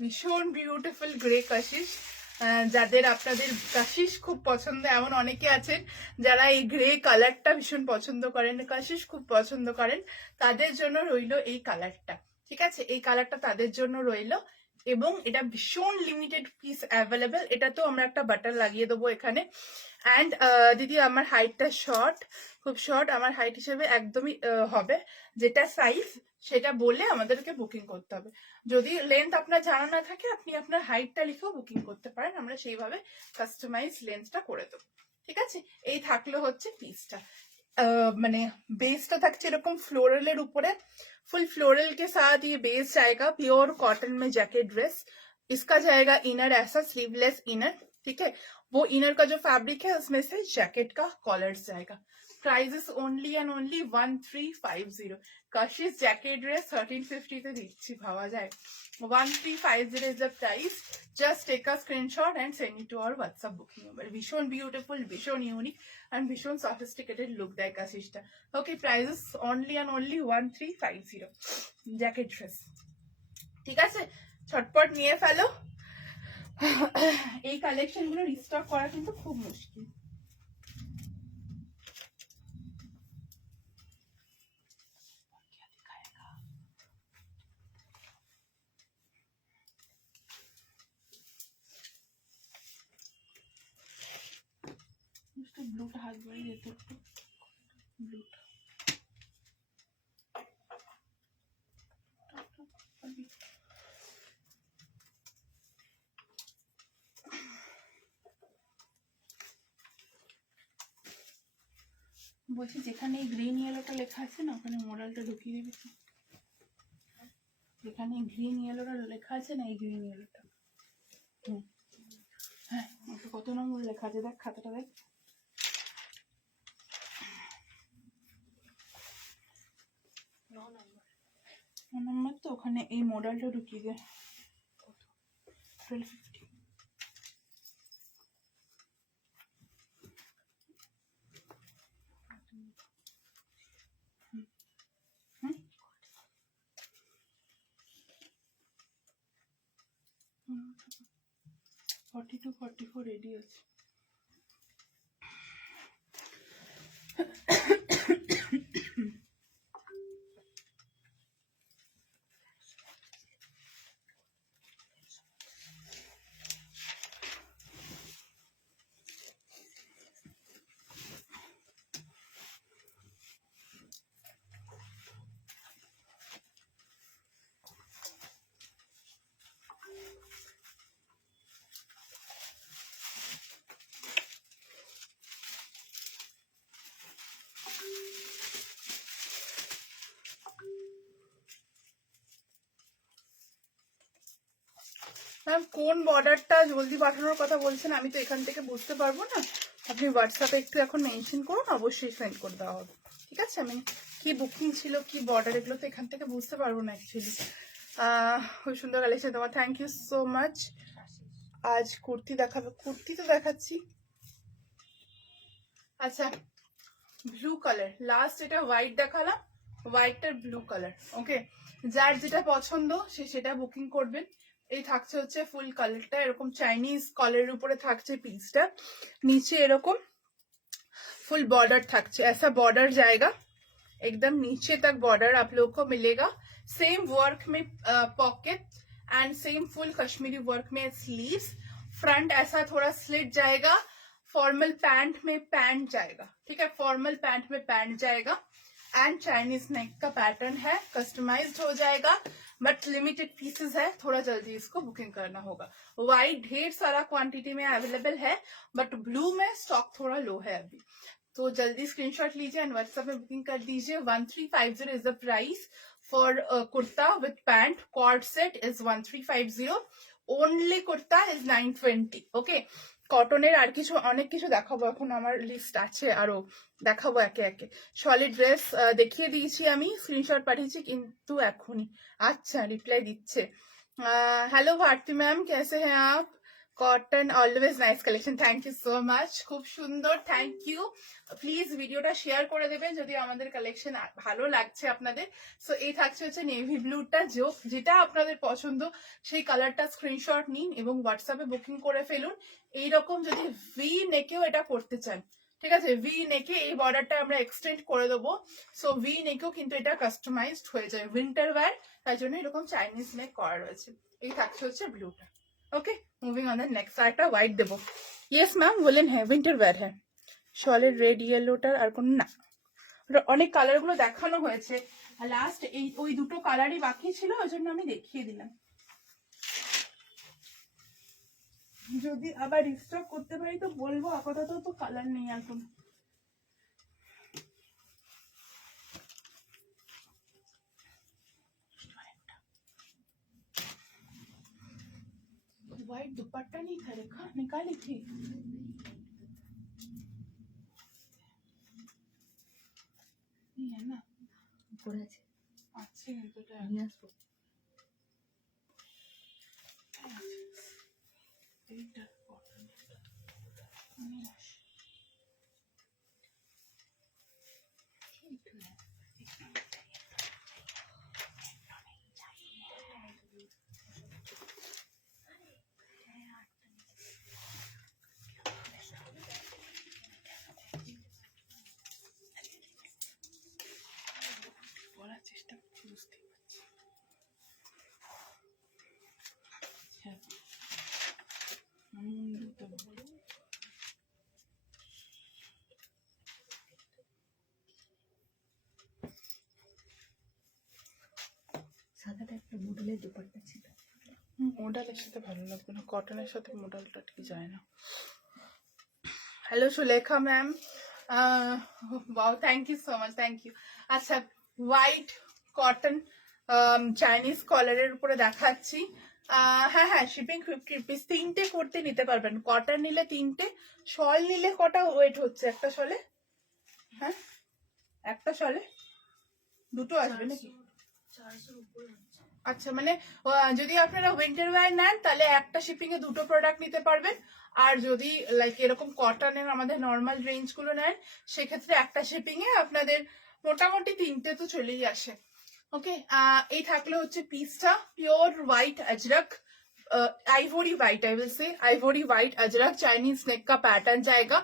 ভীষণ বিউটিফুল গ্রে কাশিস. যাদের আপনাদের কাশিস খুব পছন্দ, এমন অনেকে আছেন যারা এই গ্রে কালারটা ভীষণ পছন্দ করেন, কাশিস খুব পছন্দ করেন, তাদের জন্য রইলো এই কালারটা. ঠিক আছে, এই কালারটা তাদের জন্য রইলো. এবং এটা ভীষণ লিমিটেড পিস অ্যাভেলেবেল. এটাতেও আমরা একটা বাটন লাগিয়ে দেবো এখানে. অ্যান্ড দিদি, আমার হাইটটা শর্ট, খুব শর্ট. আমার হাইট হিসেবে একদমই হবে. যেটা সাইজ সেটা বলে আমাদেরকে বুকিং করতে হবে. যদি লেন্থ আপনার জানা না থাকে, আপনি আপনার হাইটটা লিখেও বুকিং করতে পারেন. আমরা সেইভাবে কাস্টমাইজ লেন্থটা করে দেবো. ঠিক আছে, এই থাকলো হচ্ছে পিসটা. মানে बेसটা থাকছে এরকম फ्लोरल উপরে. फुल फ्लोरल के साथ ये बेस जाएगा प्योर कॉटन में जैकेट ड्रेस. इसका जाएगा इनर ऐसा स्लीवलेस इनर. ठीक है, वो इनर का जो फैब्रिक है उसमें से जैकेट का कॉलर जाएगा. Price only and only 1350. Kashish jacket dress 1350 তে দিচ্ছি, ভাবা যায়. 1350 is the price. Just take a screenshot and send it to our WhatsApp booking number. ভীষণ বিউটিফুল, ভীষণ ইউনিক and ভীষণ sophisticated look দেয় কাশিসটা. Okay, price only and only 1350 jacket dress. ঠিক আছে, ছটপট নিয়ে ফেলো. এই কালেকশন গুলো রিস্টক করা কিন্তু খুব মুশকিল. ब्लूटा हाथ बढ़ी देते ब्लूटा. বলছি যেখানে এই গ্রিন ইয়েলোটা লেখা আছে না ওখানে মডেলটা ঢুকিয়ে দিবি তো। যেখানে গ্রিন ইয়েলোটা লেখা আছে না এই গ্রিন ইয়েলোটা, হ্যাঁ ওটা কত নম্বর লেখা আছে দেখ, খাতাটা দেখ। 9 নম্বর তো, ওখানে এই মডেলটা ঢুকিয়ে দে। 1250। হুম 42 44 রেডি আছে। ম্যাম কোন বর্ডারটা জলদি পাঠানোর কথা বলছেন, আমি তো এখান থেকে বুঝতে পারবো না। আপনি হোয়াটসঅ্যাপে একটু এখন মেনশন করুন, অবশ্যই সেন্ড করে দেওয়া হবে, ঠিক আছে। আমি কি বুকিং ছিল কি বর্ডার এগুলো তো এখান থেকে বুঝতে পারবো না অ্যাকচুয়ালি। খুব সুন্দর কালেকশন তোমার, থ্যাংক ইউ সো মাচ। আজ কুর্তি দেখাবে, কুর্তি তো দেখাচ্ছি। আচ্ছা ব্লু কালার, লাস্ট এটা হোয়াইট দেখালাম, হোয়াইটটার ব্লু কালার। ওকে, যার যেটা পছন্দ সে সেটা বুকিং করবেন। এই থাকছে হচ্ছে ফুল কালারটা, এরকম চাইনিজ কলারের উপরে থাকছে পিসটা, নিচে এরকম फुल बॉर्डर থাকছে, ऐसा बॉर्डर जाएगा एकदम नीचे तक बॉर्डर आप लोग को मिलेगा। सेम वर्क में pocket and same full Kashmiri work में स्लीव्स, फ्रंट ऐसा थोड़ा स्लिट जाएगा, फॉर्मल पैंट में पैंट जाएगा, ठीक है, फॉर्मल पैंट में पैंट जाएगा एंड चाइनीज नेक का पैटर्न है, कस्टमाइज्ड हो जाएगा बट लिमिटेड पीसेस है, थोड़ा जल्दी इसको बुकिंग करना होगा। वाइट ढेर सारा क्वांटिटी में अवेलेबल है बट ब्लू में स्टॉक थोड़ा लो है अभी, तो जल्दी स्क्रीनशॉट लीजिए एंड व्हाट्सएप में बुकिंग कर दीजिए। 1350 is the price for kurta with pant, cord set is 1350, only kurta is 920। Okay, কটনের আর কিছু অনেক কিছু দেখাবো, এখন আমার লিস্ট আছে আরো, দেখাবো একে একে। সলিড ড্রেস দেখিয়ে দিয়েছি আমি, স্ক্রিনশট পাঠিয়েছি কিন্তু এখনই। আচ্ছা রিপ্লাই দিচ্ছে। হ্যালো ভারতী ম্যাম, कैसे हैं आप? Cotton always nice collection, thank you so much, খুব সুন্দর, থ্যাংক ইউ। প্লিজ ভিডিওটা শেয়ার করে দেবেন যদি আমাদের কালেকশন ভালো লাগছে আপনাদের। সো এই থাকছে হচ্ছে নেভি ব্লুটা, যেটা আপনাদের পছন্দ সেই কালারটা স্ক্রিনশট নিন এবং হোয়াটসঅ্যাপে বুকিং করে ফেলুন। এইরকম যদি ভি নেকেও এটা করতে চান, ঠিক আছে, ভি নেকে এই বর্ডারটা আমরা এক্সটেন্ড করে দেবো, সো ভি নেকেও কিন্তু এটা কাস্টমাইজড হয়ে যায়, উইন্টার ওয়্যার, তাই জন্য এরকম চাইনিজ নেক করা রয়েছে। এই থাকছে হচ্ছে ব্লুটা। Okay, moving on the next, आरेकटा व्हाइट देबो। यस मैम, वुलेन है, विंटर वेयर है। সলিড রেড ইয়েলোটার আর কোন না, অনেক কালার গুলো দেখানো হয়েছে, লাস্ট এই ওই দুটো কালারই বাকি ছিল, ওই জন্য আমি দেখিয়ে দিলাম। যদি আবার রিস্টক করতে পারি তো বলবো, আপাতত তো কালার নেই এখন। व्हाइट दुपट्टा नहीं था रेखा, निकाली थी। नहीं है ना, পড়ে আছে, अच्छे हैं तो নিয়ে আসবো। এইটা বলার চেষ্টা করছি, বুঝতে পারছি। হ্যাঁ দুটো সাদাটা একটা মডেলের দুপাট্টা ছিল, মডেলের সাথে ভালো লাগবে না, কটনের সাথে মডেলটা ঠিক যায় না। Hello Sulekha ma'am, wow, thank you so much, thank you. আচ্ছা, হোয়াইট কটন চাইনিজ কলারের উপরে দেখাচ্ছি। হ্যাঁ হ্যাঁ, শিপিং 50 রুপিস, 3টে করতে নিতে পারবেন। কটন নিলে 3টে, শল নিলে কটা ওয়েট হচ্ছে একটা শলে? হ্যাঁ, একটা শলে দুটো আসবে নাকি? আচ্ছা, মানে যদি আপনারা উইন্টার ওয়্যার নেন তাহলে একটা শিপিং এ দুটো প্রোডাক্ট নিতে পারবেন। আর যদি লাইক এরকম কটনের আমাদের নর্মাল রেঞ্জ গুলো নেন সেক্ষেত্রে একটা শিপিং এ আপনাদের মোটামুটি 3টে তো চলেই আসে। ওকে, এই থাকলে হচ্ছে পিসটা pure white Ajrak, ivory white, I will say ivory white Ajrak, Chinese neck का पैटर्न जाएगा।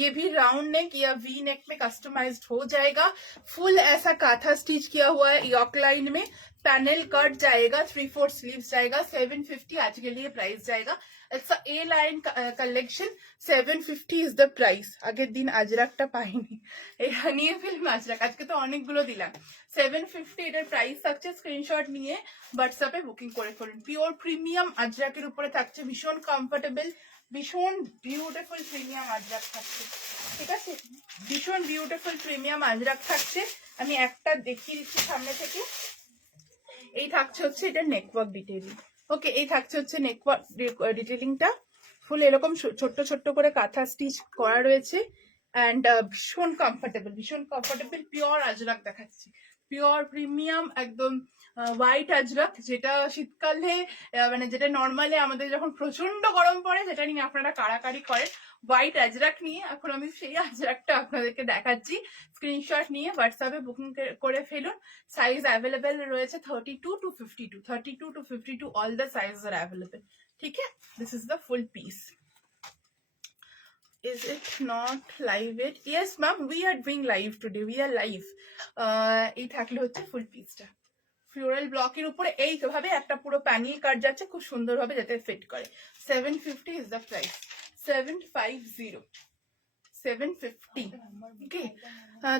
ये भी राउंड नेक या वी नेक में कस्टमाइज्ड हो जाएगा। फुल ऐसा काथा स्टिच किया हुआ है यॉक लाइन में, पैनल कट जाएगा, 3/4 स्लीव्स जाएगा। 750 आज के लिए प्राइस जाएगा। It's a A line collection. 750 is the price. আগের দিন আজরাকটা পাইনি, এটা নিয়ে ফেললাম আজরাক, আজকে তো অনেকগুলো দিলাম। 750 এটার প্রাইস থাকছে। স্ক্রিনশট নিয়ে হোয়াটসঅ্যাপে বুকিং করে ফেলুন। পিওর প্রিমিয়াম আজরাকের উপরে থাকছে, ভীষণ কমফোর্টেবল, ভীষণ বিউটিফুল প্রিমিয়াম আজরাক থাকছে। ঠিক আছে, ভীষণ বিউটিফুল প্রিমিয়াম আজরাক থাকছে। আমি একটা দেখিয়ে দিচ্ছি সামনে থেকে। এই থাকছে হচ্ছে এটা নেকওয়ার্ক ডিটেইলিং। ওকে, এই থাকছে হচ্ছে নেকওয়ার্ক ডিটেইলিংটা। ফুল এরকম ছোট্ট ছোট্ট করে কাঁথা স্টিচ করা রয়েছে অ্যান্ড ভীষণ কমফোর্টেবল, ভীষণ কমফোর্টেবল। পিওর আজরাক দেখাচ্ছি, পিওর প্রিমিয়াম একদম হোয়াইট আজরাক, যেটা শীতকালে মানে যেটা নর্মালি আমাদের যখন প্রচন্ড গরম পড়ে যেটা নিয়ে আপনারা কাড়াকাড়ি করেন, হোয়াইট আজরাক নিয়ে এখন আমি সেই আজরাকটা আপনাদেরকে দেখাচ্ছি। স্ক্রিনশট নিয়ে হোয়াটসঅ্যাপে বুকিং করে ফেলুন। সাইজ অ্যাভেলেবেল রয়েছে 32 to 52, 32 to 52 all the size are available. ঠিক আছে, this is the full piece. Is it not live yet? Yes ma'am, we are doing live today, we are live. এই থাকলে হচ্ছে ফুল পিসটা ফ্লোরাল ব্লকের উপরে এইভাবে একটা পুরো প্যানেল কাট যাচ্ছে খুব সুন্দরভাবে যাতে ফিট করে। 750 ইজ দ্য প্রাইস। 750, 750। ওকে,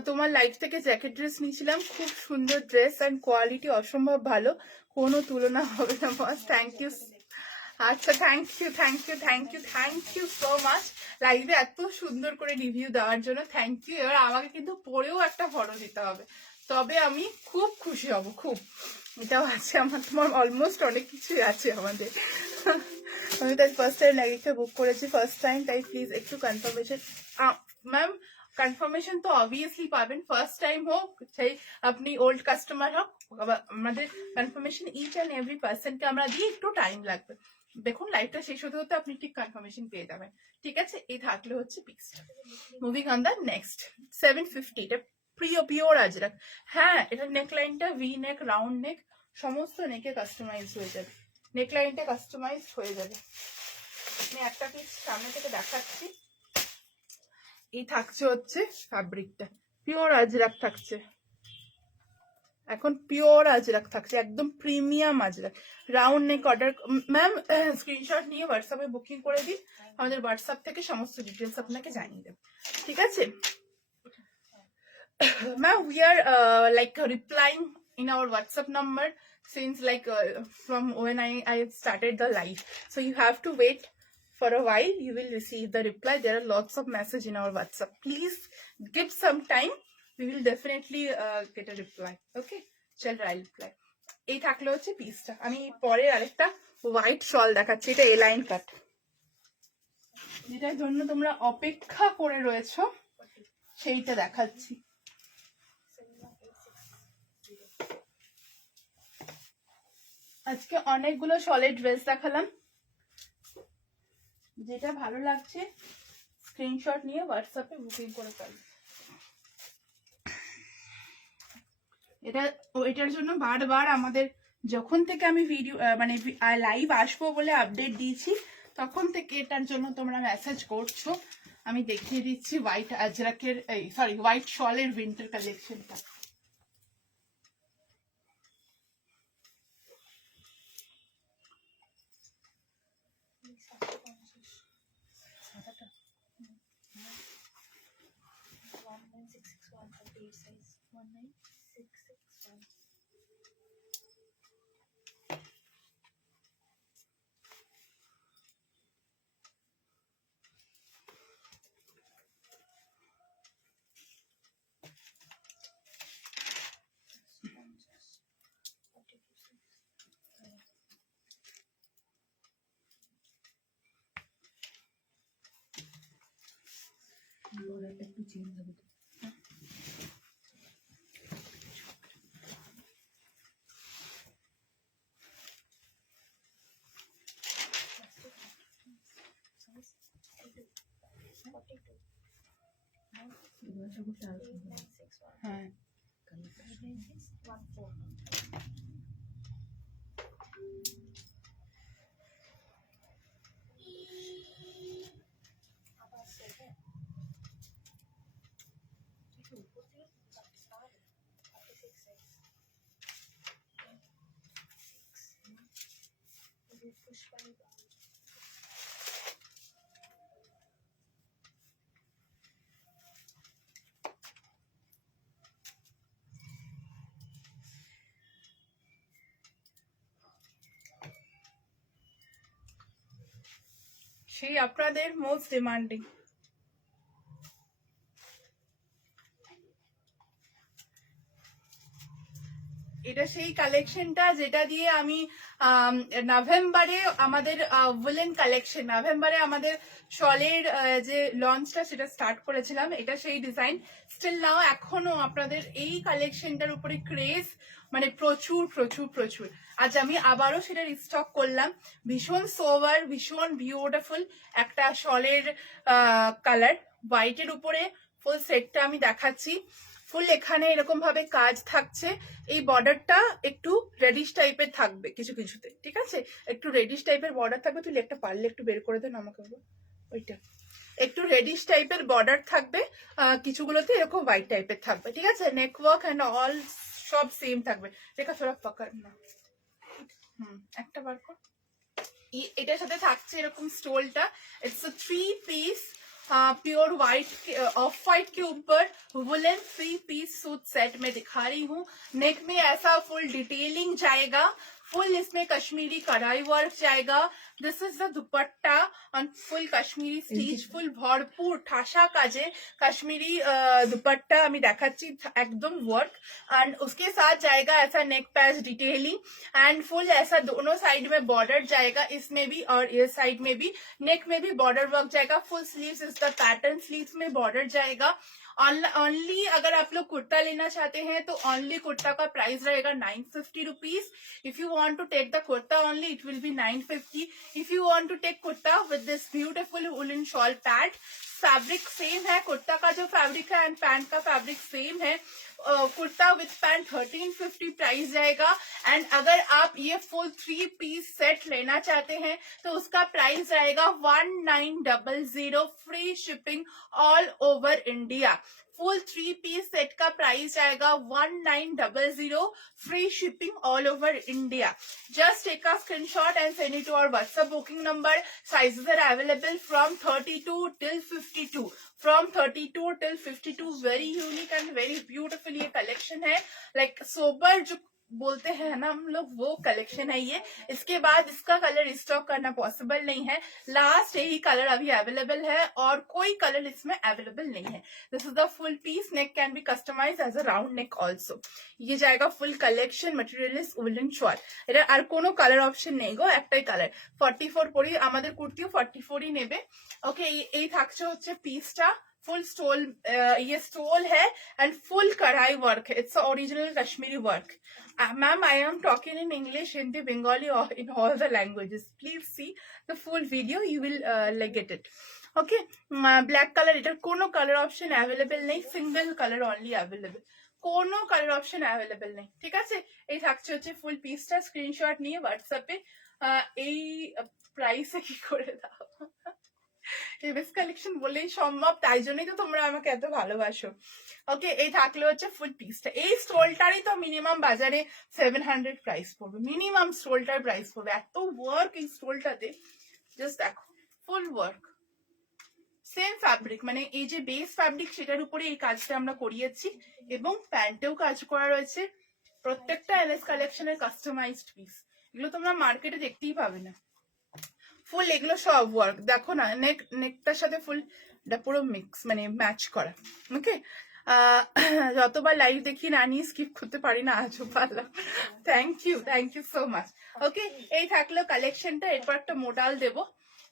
তোমার লাইফ থেকে জ্যাকেট ড্রেস নিয়েছিলাম, খুব সুন্দর ড্রেস অ্যান্ড কোয়ালিটি অসম্ভব ভালো, কোনো তুলনা হবে না বস। Thank you. আচ্ছা, thank you thank you thank you thank you so much লাইভে এত সুন্দর করে রিভিউ দেওয়ার জন্য। Thank you. এবার আমাকে কিন্তু পরেও একটা ফটো দিতে হবে, তবে আমি খুব খুশি হব, খুব। এটাও আছে আমার, তোমার অলমোস্ট অনেক কিছুই আছে আমাদের। আমি তাই ফার্স্ট টাইম লাগেজটা বুক করেছি, ফার্স্ট টাইম, তাই প্লিজ একটু কনফার্মেশন। ম্যাম কনফার্মেশন তো অবভিয়াসলি পাবেন, ফার্স্ট টাইম হোক চাই আপনি ওল্ড কাস্টমার হোক, আমাদের কনফার্মেশন ইচ অ্যান্ড এভরি পার্সনকে আমরা দিই, একটু টাইম লাগবে। দেখুন লাইভটা শেষ হতে হতে আপনি ঠিক কনফার্মেশন পেয়ে যাবেন। ঠিক আছে, এই থাকলে হচ্ছে পিক্সটা। Moving on the next. 750, এটা পিওর আজরাক। হ্যাঁ, এটা নেকলাইনটা ভি নেক, রাউন্ড নেক, সমস্ত নেকে কাস্টমাইজ হয়ে যাবে, নেকলাইনটা কাস্টমাইজ হয়ে যাবে। আমি একটা পিস সামনে থেকে দেখাচ্ছি। এই থাকছে হচ্ছে ফ্যাব্রিকটা পিওর আজরাক থাকছে, এখন পিওর আজরাক থাকছে, একদম premium Ajrak. Round neck order ma'am, screenshot নিয়ে হোয়াটসঅ্যাপে বুকিং করে দিন, আমাদের হোয়াটসঅ্যাপ থেকে সমস্ত ডিটেলস আপনাকে জানিয়ে দেব। ঠিক আছে ma'am, we are like replying in our WhatsApp number since like from when I have started the live, so you have to wait for a while, you will receive the reply. There are lots of message in our WhatsApp, please give some time, we will definitely get a reply. Okay, chal I'll reply. এই থাকলে হচ্ছে পিসটা। আমি পরে আরেকটা হোয়াইট শল দেখাচ্ছি, এটা এ লাইন কাট, যেটার জন্য তোমরা অপেক্ষা করে রয়েছো সেইটা দেখাচ্ছি। আজকে অনেকগুলো শলের ড্রেস দেখালাম, যেটা ভালো লাগছে স্ক্রিনশট নিয়ে হোয়াটসঅ্যাপে বুকিং করে ফেলুন। এটার জন্য বারবার আমাদের যখন থেকে আমি ভিডিও মানে লাইভ আসবো বলে আপডেট দিয়েছি তখন থেকে এটার জন্য তোমরা মেসেজ করছো। আমি দেখিয়ে দিচ্ছি হোয়াইট আজরাকের হোয়াইট শলের উইন্টার কালেকশনটা। দুপাট্টা একটু চেঞ্জ হবে তো। এগুলো সব করতে আরো সুন্দর হবে। হ্যাঁ কালারটা সেই আপনাদের মোস্ট ডিমান্ডিং। এটা সেই কালেকশনটা যেটা দিয়ে আমি নভেম্বরে আমাদের উলেন কালেকশন, নভেম্বরে আমাদের শলের যে লঞ্চটা সেটা স্টার্ট করেছিলাম। এটা সেই ডিজাইন, স্টিল নাও এখনো আপনাদের এই কালেকশনটার উপরে ক্রেজ মানে প্রচুর প্রচুর প্রচুর। আজ আমি আবারও সেটা রিস্টক করলাম। ভীষণ সোভার, ভীষণ বিউটিফুল একটা শলের কালার, হোয়াইটের উপরে ফুল সেটটা আমি দেখাচ্ছি। ফুল এখানে এরকম ভাবে কাজ থাকছে। এই বর্ডারটা একটু রেডিশ টাইপের থাকবে কিছু কিছুতে, ঠিক আছে? একটু রেডিশ টাইপের বর্ডার থাকবে। তুই একটা পারলে একটু বের করে দেন আমাকে, ওইটা একটু রেডিশ টাইপের বর্ডার থাকবে, কিছুগুলোতে এরকম হোয়াইট টাইপের থাকবে, ঠিক আছে? নেকওয়ার্ক অ্যান্ড অল সব সেম থাকবে। দেখা থোড়া পাকার না, একটা বার কর। এটার সাথে থাকছে এরকম স্টোলটা। It's a 3 piece pure white off white के ऊपर वुलन 3 पीस सूट सेट में दिखा रही हूँ। नेक में ऐसा फुल डिटेलिंग जाएगा, फुल इसमें कश्मीरी कढ़ाई वर्क जाएगा। This is the dupatta on full Kashmiri stitch, full भरपूर ठासा काजे कश्मीरी दुपट्टा আমি দেখাচ্ছি एकदम वर्क। एंड उसके साथ जाएगा ऐसा नेक पैच डिटेलिंग एंड फुल ऐसा दोनों साइड में बॉर्डर जाएगा, इसमें भी और इस साइड में भी। नेक में भी बॉर्डर वर्क जाएगा। Full sleeves is the pattern, sleeves में बॉर्डर जाएगा। ओनली अगर आप लोग कुर्ता लेना चाहते हैं तो ओनली कुर्ता का प्राइस रहेगा 950 rupees. If you want to take the kurta only it will be 950। If you want to take kurta with this beautiful woollen shawl pad, fabric same है, कुर्ता का जो फैब्रिक है एंड पैंट का फैब्रिक सेम है। कुर्ता विथ पैंट 1350 प्राइस जाएगा। एंड अगर आप ये फुल 3 पीस सेट लेना चाहते हैं तो उसका प्राइस जाएगा 1900, free shipping all over India. Full 3 piece set का प्राइस आएगा 1900, free shipping all over India. Just take a screenshot and send it to our WhatsApp booking number. Sizes are available from 32 till 52, from 32 till 52। Very unique and very beautiful ये कलेक्शन है। लाइक सोबर जो बोलते हैं ना हम लोग, वो कलेक्शन है ये। इसके बाद इसका कलर स्टॉक करना पॉसिबल नहीं है, लास्ट यही कलर अभी अवेलेबल है और कोई कलर इसमें अवेलेबल नहीं है। This is the full piece, neck can be customise as a round neck also. ये जाएगा full collection, material is woollen shawl. এটা আর কোনো কালার অপশন নেই গো, একটাই কালার। 44 পরি আমাদের কুর্তিও 44ই নেবে। ওকে, এই থাকছে হচ্ছে পিসটা। फुल स्टोल, ये स्टोल है एंड फुल कढ़ाई वर्क है। It's original Kashmiri work. Ma'am I am talking in English, Hindi, Bengali और in all the languages. Please see the full video, you will get it. Okay, black colour, এটার কোনো কালার অপশন অ্যাভেলেবেল নেই, সিঙ্গেল কালার অনলি অ্যাভেলেবেল, কোনো কালার অপশন অ্যাভেলেবেল নেই, ঠিক আছে? এই থাকছে হচ্ছে ফুল পিসটা। স্ক্রিনশট নিয়ে হোয়াটসঅ্যাপে এই প্রাইসে কি করে দাও। এমএস কালেকশন বলেই সম্ভব, তাই জন্যই তো তোমরা আমাকে এত ভালোবাসো। ওকে, এই থাকলে হচ্ছে ফুল পিসটা। এই স্টোলটারই তো মিনিমাম বাজারে 700 প্রাইস পড়বে, মিনিমাম স্টোলটার প্রাইস পড়বে। এত ওয়ার্ক এই স্টোলটাতে, জাস্ট দেখো ফুল ওয়ার্ক, সেম ফ্যাব্রিক, মানে এই যে বেস ফ্যাব্রিক সেটার উপরে এই কাজটা আমরা করিয়েছি এবং প্যান্টেও কাজ করা রয়েছে। প্রত্যেকটা এমএস কালেকশনের কাস্টমাইজড পিস, এগুলো তোমরা মার্কেটে দেখতেই পাবে না। ফুল এগুলো সব ওয়ার্ক, দেখো না, নেকটার সাথে ফুল এটা পুরো মিক্স, মানে ম্যাচ করা। ওকে, যতবার লাইভ দেখি না নিয়ে স্কিপ করতে পারি না, আজও পারলাম। Thank you so much. Okay, এই থাকলো কালেকশনটা। এরপর একটা মোডাল দেবো,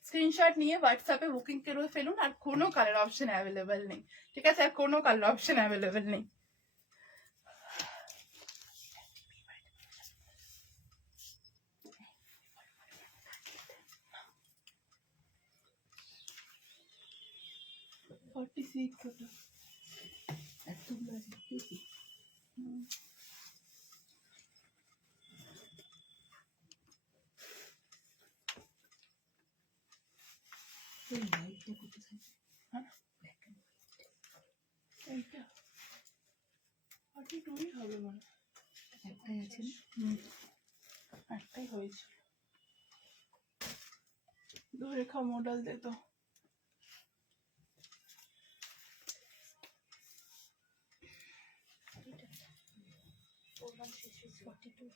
স্ক্রিনশট নিয়ে হোয়াটসঅ্যাপে বুকিং করে ফেলুন। আর কোনো কালার অপশন অ্যাভেলেবেল নেই, ঠিক আছে? আর কোনো কালার অপশন অ্যাভেলেবেল নেই। একদম না দেখতেছি ওই লাইটটা কোথায়? হ্যাঁ, ব্ল্যাক এন্ড এইটা 42 হবে মনে হয়। একটাই আছে না? একটাই হয়েছে। দুরেখা মডেল দে তো। এটা 4166 42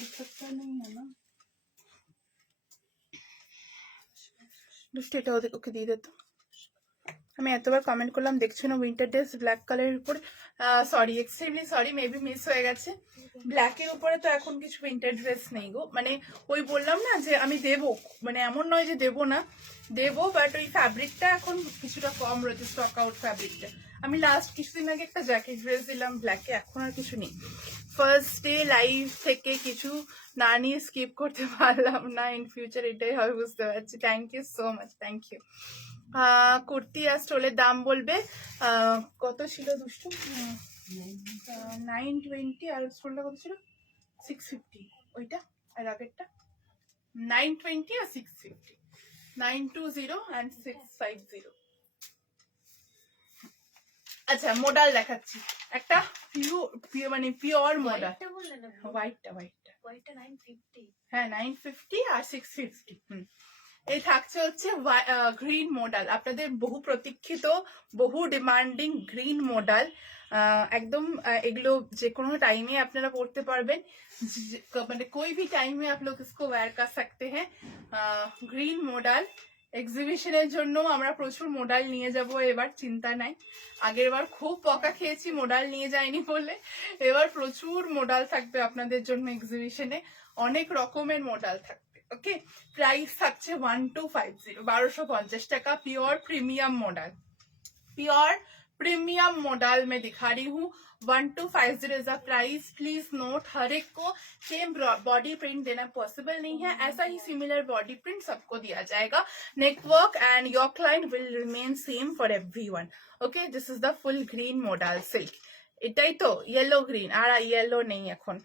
दुपट्टा नहीं है ना, এটা ওকে দিয়ে দিত। আমি এতবার কমেন্ট করলাম, দেখছো না উইন্টার ড্রেস ব্ল্যাক কালারের উপরে। Sorry, extremely sorry, maybe miss হয়ে গেছে। ব্ল্যাকের উপরে তো এখন কিছু উইন্টার ড্রেস নেই গো। মানে ওই বললাম না যে আমি দেবো, মানে এমন নয় যে দেবো না, দেবো, বাট ওই ফ্যাব্রিকটা এখন কিছুটা কম রয়েছে, স্টক আউট ফ্যাব্রিকটা। আমি লাস্ট কিছুদিন আগে একটা জ্যাকেট ড্রেস দিলাম ব্ল্যাকে, এখন আর কিছু নেই। ফার্স্ট ডে লাইভ থেকে কিছু না নিয়ে স্কিপ করতে পারলাম না, ইন ফিউচার এটাই হবে, বুঝতে পারছি। Thank you so much, thank you. Kurti আর স্টোলের দাম বলবে। কত ছিল দুষ্টু? 920। আর স্টোলটা কত ছিল? 650। ওইটা আর আগেরটা 920 আর 650। 920 and 650। আচ্ছা, মডাল দেখাচ্ছি একটা, মানে পিওর মডাল। এটা বললে না হোয়াইটটা ওইটা 950 হ্যাঁ 950 আর 650। এই থাকছে হচ্ছে গ্রিন মডাল, আপনাদের বহু প্রতীক্ষিত, বহু ডিমান্ডিং গ্রিন মডাল। একদম এগুলো যে কোনো টাইমে আপনারা পড়তে পারবেন, মানে कोई भी टाइम में आप लोग इसको वेयर कर सकते हैं। গ্রিন মডাল এক্সিবিশনের জন্য আমরা প্রচুর মডাল নিয়ে যাব এবার, চিন্তা নাই। আগের বার খুব বকা খেয়েছি মডাল নিয়ে যাইনি বলে, এবার প্রচুর মডাল থাকবে আপনাদের জন্য এক্সিবিশনে, অনেক রকমের মডাল থাকবে। ওকে, প্রাইস থাকছে 1250, 1250 টাকা। Pure premium model, pure premium model मैं दिखा रही हूँ। 1250 is the price. Please note, हर एक को सेम बॉडी प्रिंट देना पॉसिबल नहीं है, ऐसा ही सिमिलर बॉडी प्रिंट सबको दिया जाएगा। Neck work and yoke line will remain same for everyone. Okay, this is the full green modal silk. এটাই তো येलो ग्रीन, আর येलो नहीं এখন।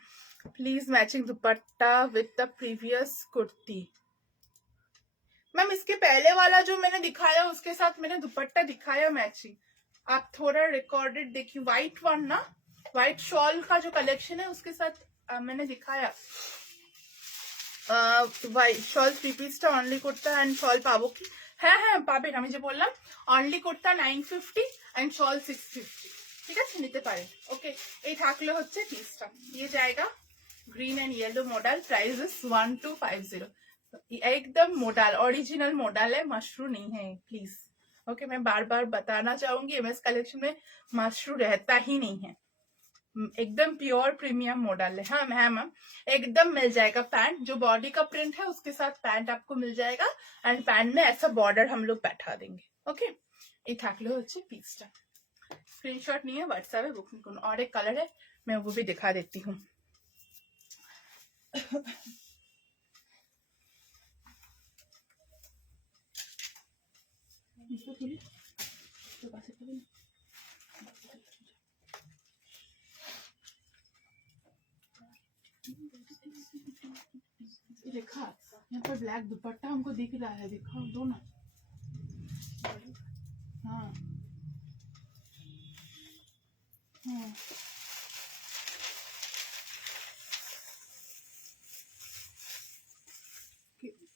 Please matching dupatta with the previous kurti. Ma'am इसके पहले वाला जो मैंने दिखाया उसके साथ मैंने दुपट्टा दिखाया मैचिंग, आप थोड़ा रिकॉर्डेड देखिए। व्हाइट वन ना, व्हाइट शॉल का जो कलेक्शन है उसके साथ मैंने दिखाया। व्हाइट शॉल 3 পিসটা অনলি করতে এন্ড শল পাবো কি? হ্যাঁ হ্যাঁ পাবেন, আমি যে বললাম অনলি করতে 950 এন্ড শল 650, ঠিক আছে, নিতে পারেন। ওকে, এই থাকলে হচ্ছে পিসটা দিয়ে जाएगा। Green and yellow model, price is 1250। एकदम मॉडल, ओरिजिनल मॉडल है, मशरू नहीं है प्लीज। ओके, मैं बार बार बताना चाहूंगी एमएस कलेक्शन में मशरू रहता ही नहीं है, एकदम प्योर प्रीमियम मॉडल है। हाँ मैम, एकदम मिल जाएगा। पैंट जो बॉडी का प्रिंट है उसके साथ पैंट आपको मिल जाएगा, एंड पैंट में ऐसा बॉर्डर हम लोग बैठा देंगे। ओके, ये থাকলে হচ্ছে পিসটা। स्क्रीनशॉट नहीं है, व्हाट्सएप है बुकिंग करो। और एक कलर है, मैं वो भी दिखा देती हूँ। लिखा यहाँ पर ब्लैक दुपट्टा हमको दिख रहा है, दिखाओ दो ना। हाँ हाँ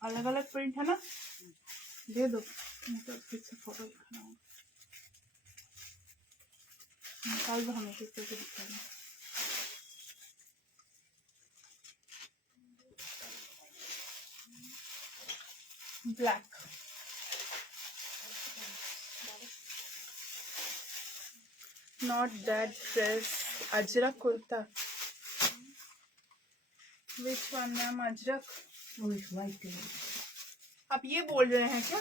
अलग अलग प्रिंट है ना, दे दो, नहीं तो फिर से फोटो दिखाना होगा। निकाल दो, हमें किस तरह से दिखाना। Black, not that dress, Ajrak kurta. Which one ma'am? Ajrak. वो इस वाइट आप ये बोल रहे हैं क्या?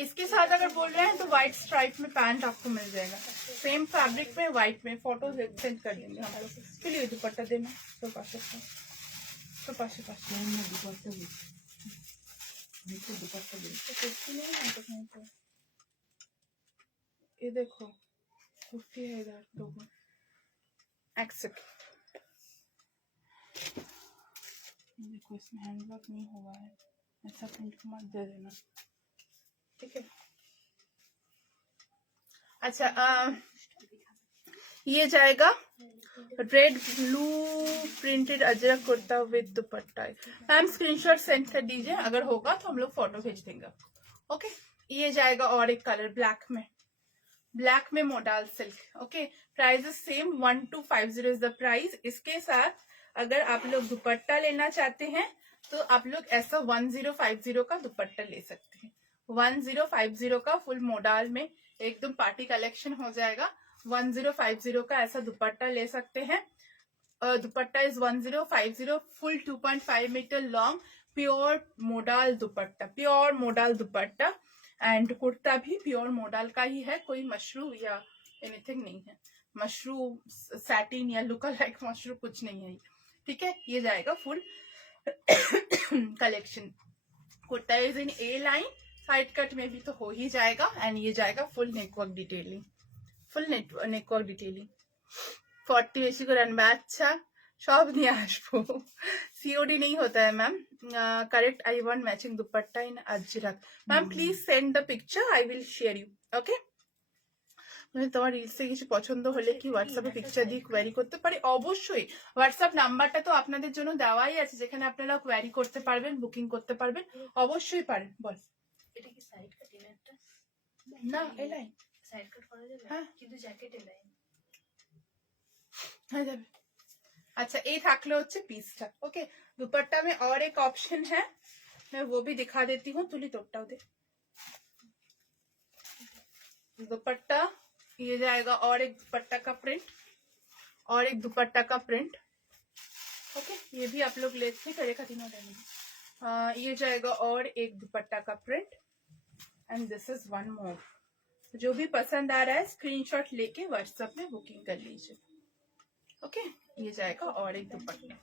इसके साथ अगर बोल रहे हैं तो व्हाइट स्ट्राइप में पैंट आपको मिल जाएगा, सेम फैब्रिक में व्हाइट में। फोटो सेंड कर देंगे हम लोग। चलिए दुपट्टा देना तो पास दुपट्टा भी, नीचे दुपट्टा भी। ये देखो कुर्ती है इधर दो। एक्सेप्ट। देखो इसमें हैंडवर्क नहीं हुआ है, ऐसा प्रिंट मत दे देना, ठीक है। अच्छा ये जाएगा red blue printed Ajrak kurta with dupatta. Ma'am screenshot send कर दीजिए, अगर होगा तो हम लोग फोटो भेज देंगे। ओके, ये जाएगा और एक कलर ब्लैक में modal silk. Okay, price is same 1250 is the price. इसके साथ अगर आप लोग दुपट्टा लेना चाहते हैं तो आप लोग ऐसा 1050 का दुपट्टा ले सकते हैं। 1050 का फुल मोडाल में एकदम पार्टी कलेक्शन हो जाएगा। 1050 का ऐसा दुपट्टा ले सकते हैं। Dupatta is 1050, full 2.5 metre long, pure modal dupatta and kurta भी प्योर मोडाल का ही है, कोई मशरू या एनीथिंग नहीं है, मशरू सैटिन या लुक लाइक मशरू कुछ नहीं है, ठीक है। ये जाएगा full collection. Kurta is in A line, side cut में भी तो हो ही जाएगा एंड ये जाएगा फुल नेकवर्क डिटेलिंग, 40 বেশি করে আনবে। আচ্ছা সব নিয়ে আসবো, সিওডি नहीं होता है ma'am. Correct, I want matching dupatta in Ajrak. Ma'am please send the picture, I will share you. Okay, মানে তোমার রিলসে কিছু পছন্দ হলে কি হোয়াটসঅ্যাপে পিকচার দিয়ে কোয়ারি করতে পারে? অবশ্যই, হোয়াটসঅ্যাপ নাম্বারটা তো আপনাদের জন্য দেওয়াই আছে, যেখানে আপনারা কোয়ারি করতে পারবেন, বুকিং করতে পারবেন, অবশ্যই পারেন। বল, এটা কি সাইড কাট ইনারটা? না এলাই সাইড কাট করা যাবে, হ্যাঁ কিন্তু জ্যাকেট এলাই হয়ে যাবে। अच्छा, ये থাকলে হচ্ছে পিসটা। ओके, दुपट्टा में और एक ऑप्शन है, मैं वो भी दिखा देती हूँ। तुली तोड़टाओ दे। दुपट्टा ये जाएगा और एक दुपट्टा का प्रिंट, ओके, ये भी आप लोग लेते करे का तीनों रहने। ये जाएगा और एक दुपट्टा का print and this is one more. जो भी पसंद आ रहा है स्क्रीनशॉट लेके व्हाट्सएप में बुकिंग कर लीजिए। ओके, ये जाएगा और एक दुपट्टा,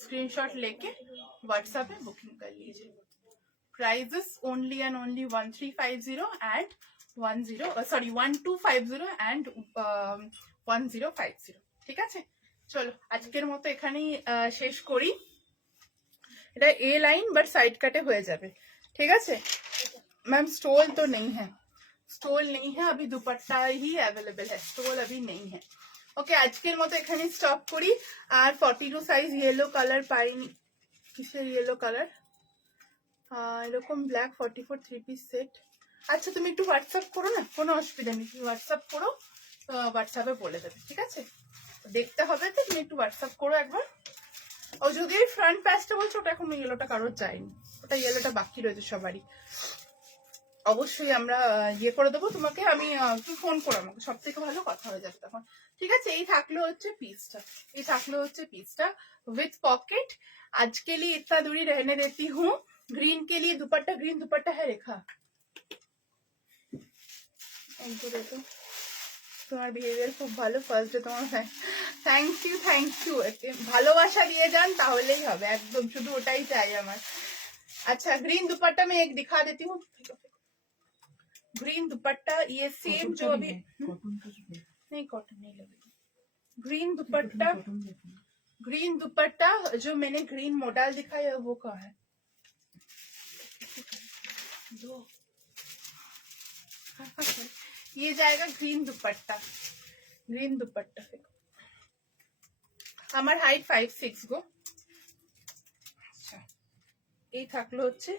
स्क्रीनशॉट लेके व्हाट्सएप में बुकिंग कर लीजिए। Prices only and only 1350 and 1250 and 1050। ঠিক আছে, চলো আজকের মতো এখানেই শেষ করি। এটা এ লাইন বাট সাইড কাটে হয়ে যাবে, ঠিক আছে मैम। स्टोल तो नहीं है, अभी दुपट्टा ही अवेलेबल है, स्टोल अभी नहीं है। ओके, আজকের মতো এখানে স্টপ করি। আর 42 সাইজ ইয়েলো কালার পাইনি, কিসের ইয়েলো কালার? এরকম ব্ল্যাক 44 থ্রি পিস সেট। আচ্ছা তুমি একটু হোয়াটসঅ্যাপ করো না, কোনো অসুবিধা নেই, তুমি হোয়াটসঅ্যাপ করো, হোয়াটসঅ্যাপে বলে দেবে, ঠিক আছে। দেখতে হবে তো, তুমি একটু হোয়াটসঅ্যাপ করো একবার। ও যদি ফ্রন্ট প্যাচটা বলছো, ওটা এখন ইয়েলোটা কারোর যায়নি, ওটা ইয়েলোটা বাকি রয়েছে সবারই। অবশ্যই আমরা ইয়ে করে দেবো তোমাকে, আমি তুমি ফোন করো আমাকে, সব থেকে ভালো কথা হয়ে যাবে তখন, ঠিক আছে। এই থাকলো হচ্ছে পিসটা, विथ पॉकेट। आज के लिए इतना दूरी रहने देती हूँ। ग्रीन के लिए दुपट्टा, ग्रीन दुपट्टा है रेखा, তোমার বিহেভিয়ার খুব ভালো, ফার্স্ট ডে তোমার থ্যাংক ইউ ভালোবাসা দিয়ে যান তাহলেই হবে, একদম শুধু ওটাই চাই আমার। अच्छा, ग्रीन दुपट्टा में एक दिखा देती हूँ, ग्रीन दुपट्टा, ये सेम जो अभी नहीं, कॉटन नहीं लगेगी। ग्रीन ग्रीन दुपट्टा, जो मैंने ग्रीन मॉडल दिखाया वो कहाँ है? दो ये जाएगा ग्रीन दुपट्टा, ग्रीन दुपट्टा। আমার হাইট 5'6" গো। আচ্ছা, এই থাকলো হচ্ছে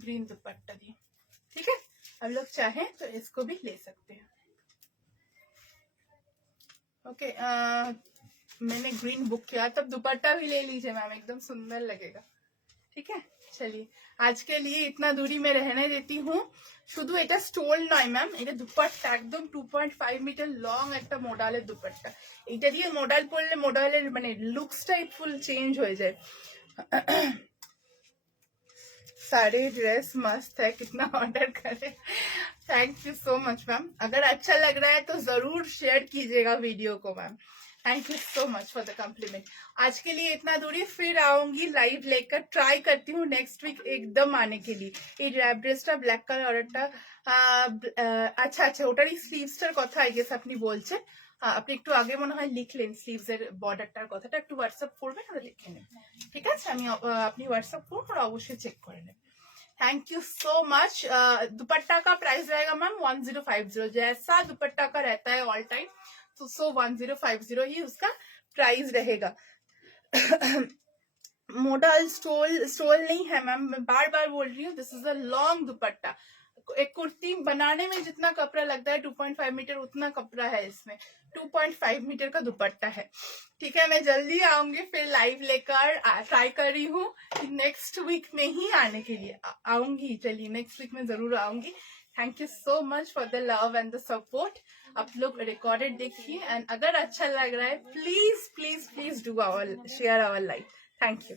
ग्रीन दुपट्टा দিয়ে, ठीक है। अब लोग चाहें तो इसको भी ले सकते हैं। ओके, मैंने ग्रीन बुक किया, तब दुपट्टा भी ले लीजिए मैम, एकदम सुंदर लगेगा, ठीक है। चलिए, आज के लिए इतना दूरी में रहने देती हूँ। শুধু এটা স্টোল নয় ম্যাম, এটা দুপাট্টা একদম 2.5 মিটার লং একটা মডেলের দুপাট্টা। এটা দিয়ে মডেল পরলে মডেলের মানে লুকসটাই ফুল চেঞ্জ হয়ে যায়। सारे ड्रेस मस्त है, कितना ऑर्डर करे। Thank you so much ma'am. अगर अच्छा लग रहा है तो जरूर शेयर कीजिएगा वीडियो को ma'am. Thank you so much for the complement. आज के लिए इतना दूरी, फिर आऊंगी लाइव लेकर, ट्राई करती हूँ नेक्स्ट वीक एकदम आने के लिए। এই র্যাপ ড্রেসটা ব্ল্যাক কালার অর্ডারটা, আচ্ছা আচ্ছা, ওটারই স্লিভসটার কথা আই গেস আপনি বলছেন। আপনি একটু আগে মনে হয় লিখলেন স্লিভস এর বর্ডারটার কথাটা, একটু হোয়াটসঅ্যাপ করবেন আর লিখে নেন, ঠিক আছে। আমি আপনি হোয়াটসঅ্যাপ করুন আর অবশ্যই চেক করে নেন। Thank you so much. दुपट्टा का प्राइस रहेगा मैम 1050, जैसा दुपट्टा का रहता है ऑल टाइम, तो 1050 ही उसका प्राइस रहेगा। मॉडल स्टोल नहीं है मैम, मैं बार बार बोल रही हूँ, दिस इज अ लॉन्ग दुपट्टा। एक कुर्ती बनाने में जितना कपड़ा लगता है 2.5 मीटर, उतना कपड़ा है इसमें। 2.5 मीटर का दुपट्टा है, ठीक है। मैं जल्दी आऊंगी फिर लाइव लेकर, ट्राई कर रही हूँ कि नेक्स्ट वीक में ही आने के लिए आऊंगी। चलिए, नेक्स्ट वीक में जरूर आऊंगी। Thank you so much for the love and the support. आप लोग रिकॉर्डेड देखिए, एंड अगर अच्छा लग रहा है please please please do share our live. Thank you.